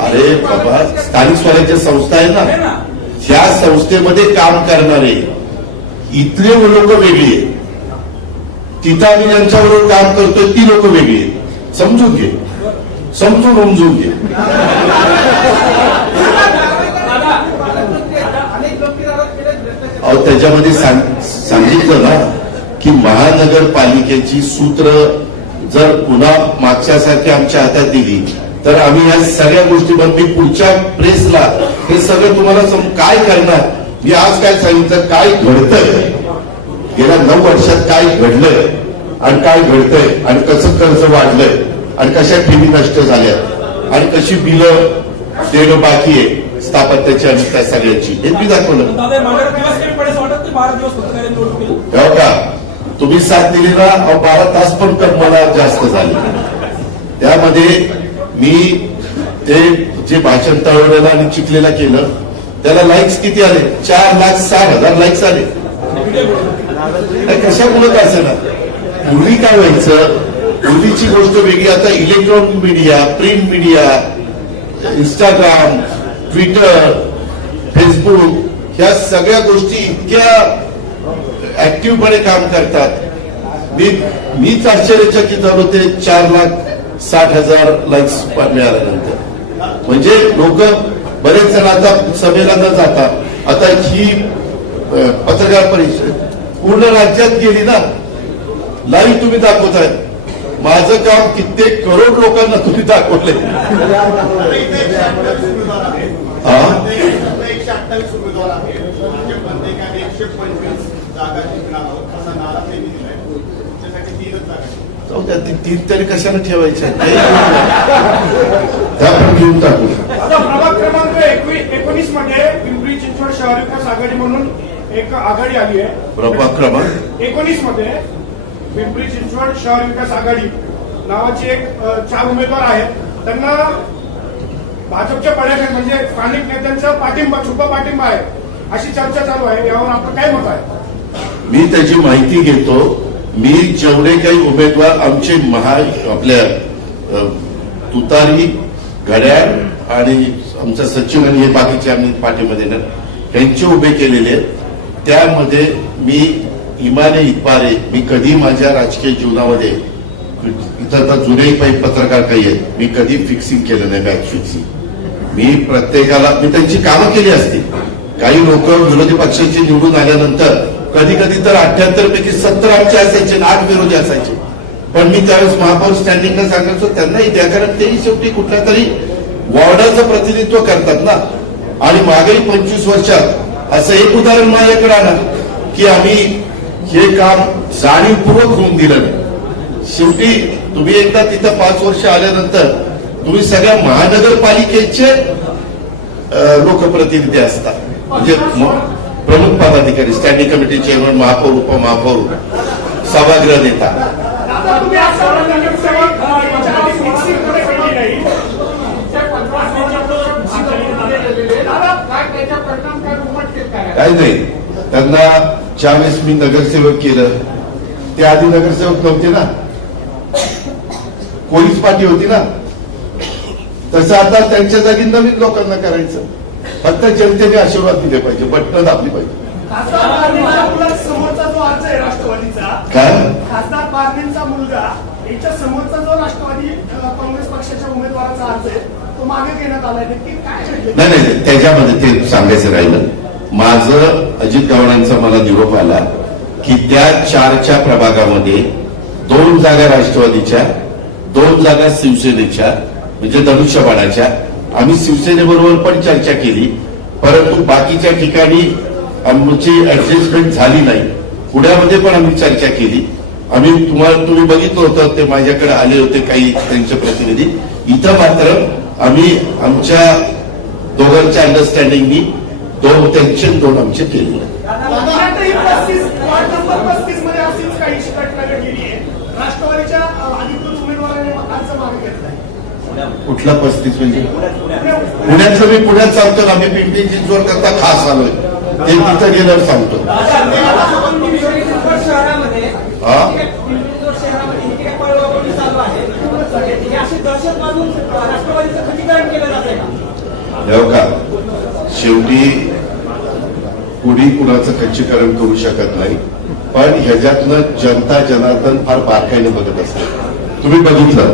अरे बाबा स्थानिक स्वराज्य संस्था आहे ना, ह्या संस्थेमध्ये काम करणारे इथले लोक वेगळी आहेत. तिथं आम्ही ज्यांच्याबरोबर काम करतोय ती लोक वेगळी आहेत. समजून घे, समजून घे. अहो त्याच्यामध्ये सांगितलं ना की महानगरपालिकेची सूत्र जर पुन्हा मागच्यासारखी आमच्या हातात दिली तर आम्ही या सगळ्या गोष्टी मी पुढच्या प्रेसला हे सगळं तुम्हाला काय करणार. मी आज काय सांगितलं काय घडतंय, गेल्या 9 वर्षात काय घडलंय आणि काय घडतंय आणि कसं कर्ज वाढलंय आणि कशा ठेवी नष्ट झाल्या आणि कशी बिलं देणं बाकी आहे स्थापत्याची आणि त्या सगळ्याची हे मी दाखवलं. हो का तुम्ही साथ दिली ना. 12 तास पण मला जास्त झाले. त्यामध्ये मी ते जे भाषण तळवलेलं आणि चिखलेला केलं त्याला लाईक्स किती आले. 4,60,000 लाईक्स आले. कशामुळे काय असेल ना. पूर्वी काय व्हायचं, पूर्वीची गोष्ट वेगळी. आता electronic media, print media, Instagram, Twitter, Facebook ह्या सगळ्या गोष्टी इतक्या ऍक्टिव्हपणे काम करतात. मीच आश्चर्यचकित झालो ते 4,60,000 लाईक्स मिळाल्यानंतर. म्हणजे लोक बरेच जण आता सभेला न जाता आता ही पत्रकार परिषद पूर्ण राज्यात गेली ना. लाईव्ह तुम्ही दाखवताय. माझं काम कित्येक करोड लोकांना तुम्ही दाखवले. 128 उमेदवार आहेत. प्रत्येकाने 125 जागा जिंकणार आहोत असा नारा त्यांनी दिलाय. त्याच्यासाठी 3च जागा. 3 तरी कशाला ठेवायच्या त्या पण घेऊन टाकू. आता प्रभाग क्रमांक 19 मध्ये पिंपरी चिंचवड शहर विकास आघाडी म्हणून एक आघाडी आली आहे. प्रभाग क्रमांक 19 मध्ये पिंपरी चिंचवड शहर विकास आघाडी नावाचे एक 4 उमेदवार आहेत. त्यांना भाजपच्या पडद्याखाली म्हणजे स्थानिक नेत्यांचा पाठिंबा, छुपा पाठिंबा आहे अशी चर्चा चालू आहे. यावर आपलं काय मत आहे. मी त्याची माहिती घेतो. मी जेवढे काही उमेदवार आमचे आपल्या तुतारी, घड्याळ आणि आमचा सचिव आणि हे बाकीचे आम्ही पाठीमध्ये ना यांचे उभे केलेले आहेत. त्यामध्ये मी इमाने इतबारे मी कधी माझ्या राजकीय जीवनामध्ये इथं आता जुनेही काही पत्रकार काही आहेत, मी कधी फिक्सिंग केलं नाही. मॅच फिक्सिंग मी प्रत्येकाला मी त्यांची कामं केली असतील. काही लोक विरोधी पक्षाचे निवडून आल्यानंतर कधी कधी तर 78 पैकी 70 आमचे असायचे, 8 विरोधी असायचे. पण मी त्यावेळेस महापौर स्टँडिंगला सांगायचो त्यांनाही द्या, कारण तेही शेवटी कुठल्या तरी वॉर्डाचं प्रतिनिधित्व करतात ना. आणि मागेही 25 वर्षात असं एक उदाहरण माझ्याकडे आलं की आम्ही हे काम जाणीवपूर्वक होऊन दिलं नाही. शेवटी तुम्ही एकदा तिथं 5 वर्ष आल्यानंतर तुम्ही सगळ्या महानगरपालिकेचे लोकप्रतिनिधी असतात. म्हणजे प्रमुख पदाधिकारी, स्टँडिंग कमिटी चेअरमन, महापौर, उपमहापौर, सभागृह नेता. काय नाही. त्यांना ज्यावेळेस मी नगरसेवक केलं ते आधी नगरसेवक नव्हते ना, कोणीच पार्टी होती ना. तसं आता त्यांच्या जागी नवीन लोकांना करायचं. फक्त जनतेने आशीर्वाद दिले पाहिजे, बटणं दाबली पाहिजे. समोरचा जो अर्ज आहे राष्ट्रवादीचा, काय खासदार पारनेरचा मुलगा याच्या समोरचा जो राष्ट्रवादी काँग्रेस पक्षाच्या उमेदवाराचा अर्ज आहे तो मागे घेण्यात आलाय. नक्की काय घडलं? नाही, त्याच्यामध्ये ते सांगायचं राहिलं. माझं अजित गव्हाणांचा मला निरोप आला की त्या 4च्या प्रभागामध्ये 2 जागा राष्ट्रवादीच्या, 2 जागा शिवसेनेच्या, म्हणजे धनुष्यबाणाच्या. आम्ही शिवसेनेबरोबर पण चर्चा केली, परंतु बाकीच्या ठिकाणी आमची ऍडजस्टमेंट झाली नाही. पुण्यामध्ये पण आम्ही चर्चा केली. तुम्ही बघितलं होतं, ते माझ्याकडे आले होते काही त्यांचे प्रतिनिधी. इथं मात्र आम्ही आमच्या दोघांच्या अंडरस्टँडिंगनी 2 त्यांचे 2 आमचे केले. वार्ड नंबर 35 मध्ये अशीच काही घटना घडलेली आहे. राष्ट्रवादीच्या अधिकृत उमेदवाराने अर्ज मागे घेतलाय. कुठला 35 म्हणजे पुण्याचं? मी पुण्यात सांगतो ना, आम्ही पिंपरी चिंचवड करता खास आलोय, ते तिथं गेल्यावर सांगतो. शहरामध्ये हा? शहरामध्ये ही काही पळवापळवी चालू आहे, ही अशी दहशत बांधून राष्ट्रवादीचं खच्चीकरण केलं जातंय का? हो का? शेवटी कुणी कुणाचं खच्चीकरण करू शकत नाही, पण ह्याच्यातनं जनता जनार्दन फार बारकाईने बघत असते. तुम्ही बघितलं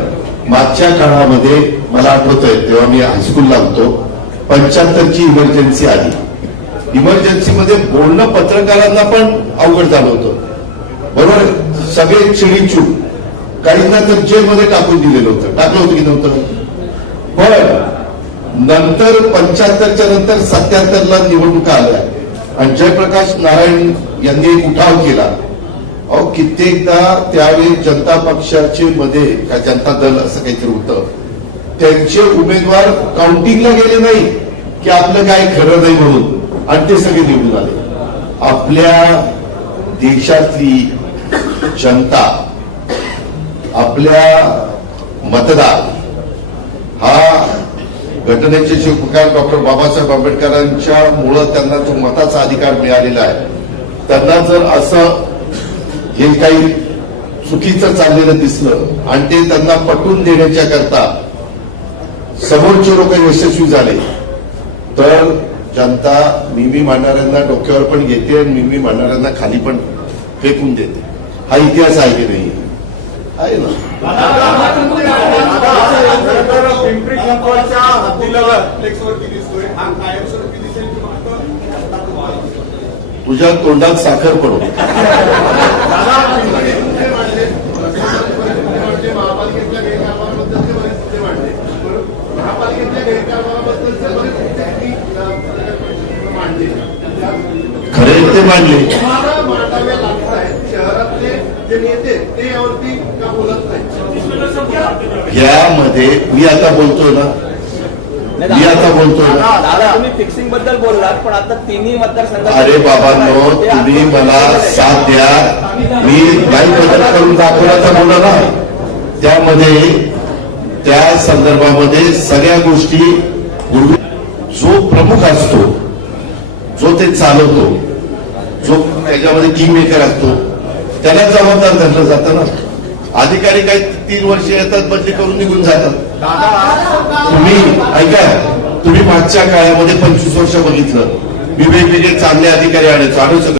मागच्या काळामध्ये, मला आठवतंय तेव्हा मी हायस्कूलला होतो, 75ची इमर्जन्सी आली. इमर्जन्सीमध्ये बोलणं पत्रकारांना पण अवघड झालं होतं, बरोबर. सगळे चिडीचूप, काहींना तर जेलमध्ये टाकून दिलेलं होतं. टाकलं होतं की नव्हतं? पण नंतर 75च्या नंतर 77ला निवडणुका आल्या आणि जयप्रकाश नारायण यांनी एक उठाव केला. अहो, कित्येकदा त्यावेळी जनता पक्षाचे मध्ये का जनता दल असं काहीतरी होतं, त्यांचे उमेदवार काउंटिंगला गेले नाही की आपलं काय खरं नाही म्हणून, आणि ते सगळे निवडून आले. आपल्या देशातली जनता, आपल्या मतदार हा घटनेचे शिल्पकार डॉक्टर बाबासाहेब आंबेडकरांच्या मुळे त्यांना जो मताचा अधिकार मिळालेला आहे, त्यांना जर असं हे काही चुकीचं चाललेलं दिसलं आणि ते त्यांना पटवून देण्याच्या करता समोरचे लोक यशस्वी झाले, तर जनता मिमी मांडणाऱ्यांना डोक्यावर पण घेते आणि मिमी मांडणाऱ्यांना खाली पण फेकून देते. हा इतिहास आहे की नाही? आहे ना. पिंपरी चिंचवडच्या हद्दीलगत फ्लेक्सवरती दिसतोय, हा कायमस्वरूपी दिसेल की फक्त तुझ्या तोंडात साखर पडो. महापालिकेतल्या गैरकारभाराबद्दलचे बरेच मुद्दे मांडले, महापालिकेतल्या गैरकारभाराबद्दलचे बरेच मुद्दे मांडले, खरे ते मांडले. मांडावे लागत आहेत. शहरातले जे नेते ते यावरती का बोलत नाही? यामध्ये मी आता बोलतोय ना, दादा तुम्ही फिक्सिंग बद्दल बोललात, पण आता तिन्ही मतदारसंघात, अरे बाबांनो, तुम्ही मला साथ द्या, मी नाही बदल करून दाखवण्याचा बोला ना. त्यामध्ये त्या संदर्भामध्ये सगळ्या गोष्टी जो प्रमुख असतो, जो ते चालवतो, जो त्याच्यामध्ये किंग मेकर असतो, त्याला जबाबदार धरलं जातं ना. अधिकारी काही 3 वर्ष येतात, बदली करून निघून जातात. तुम्ही ऐका, तुम्ही मागच्या काळामध्ये 25 वर्ष बघितलं, मी वेगवेगळे चांगले अधिकारी आणायचो.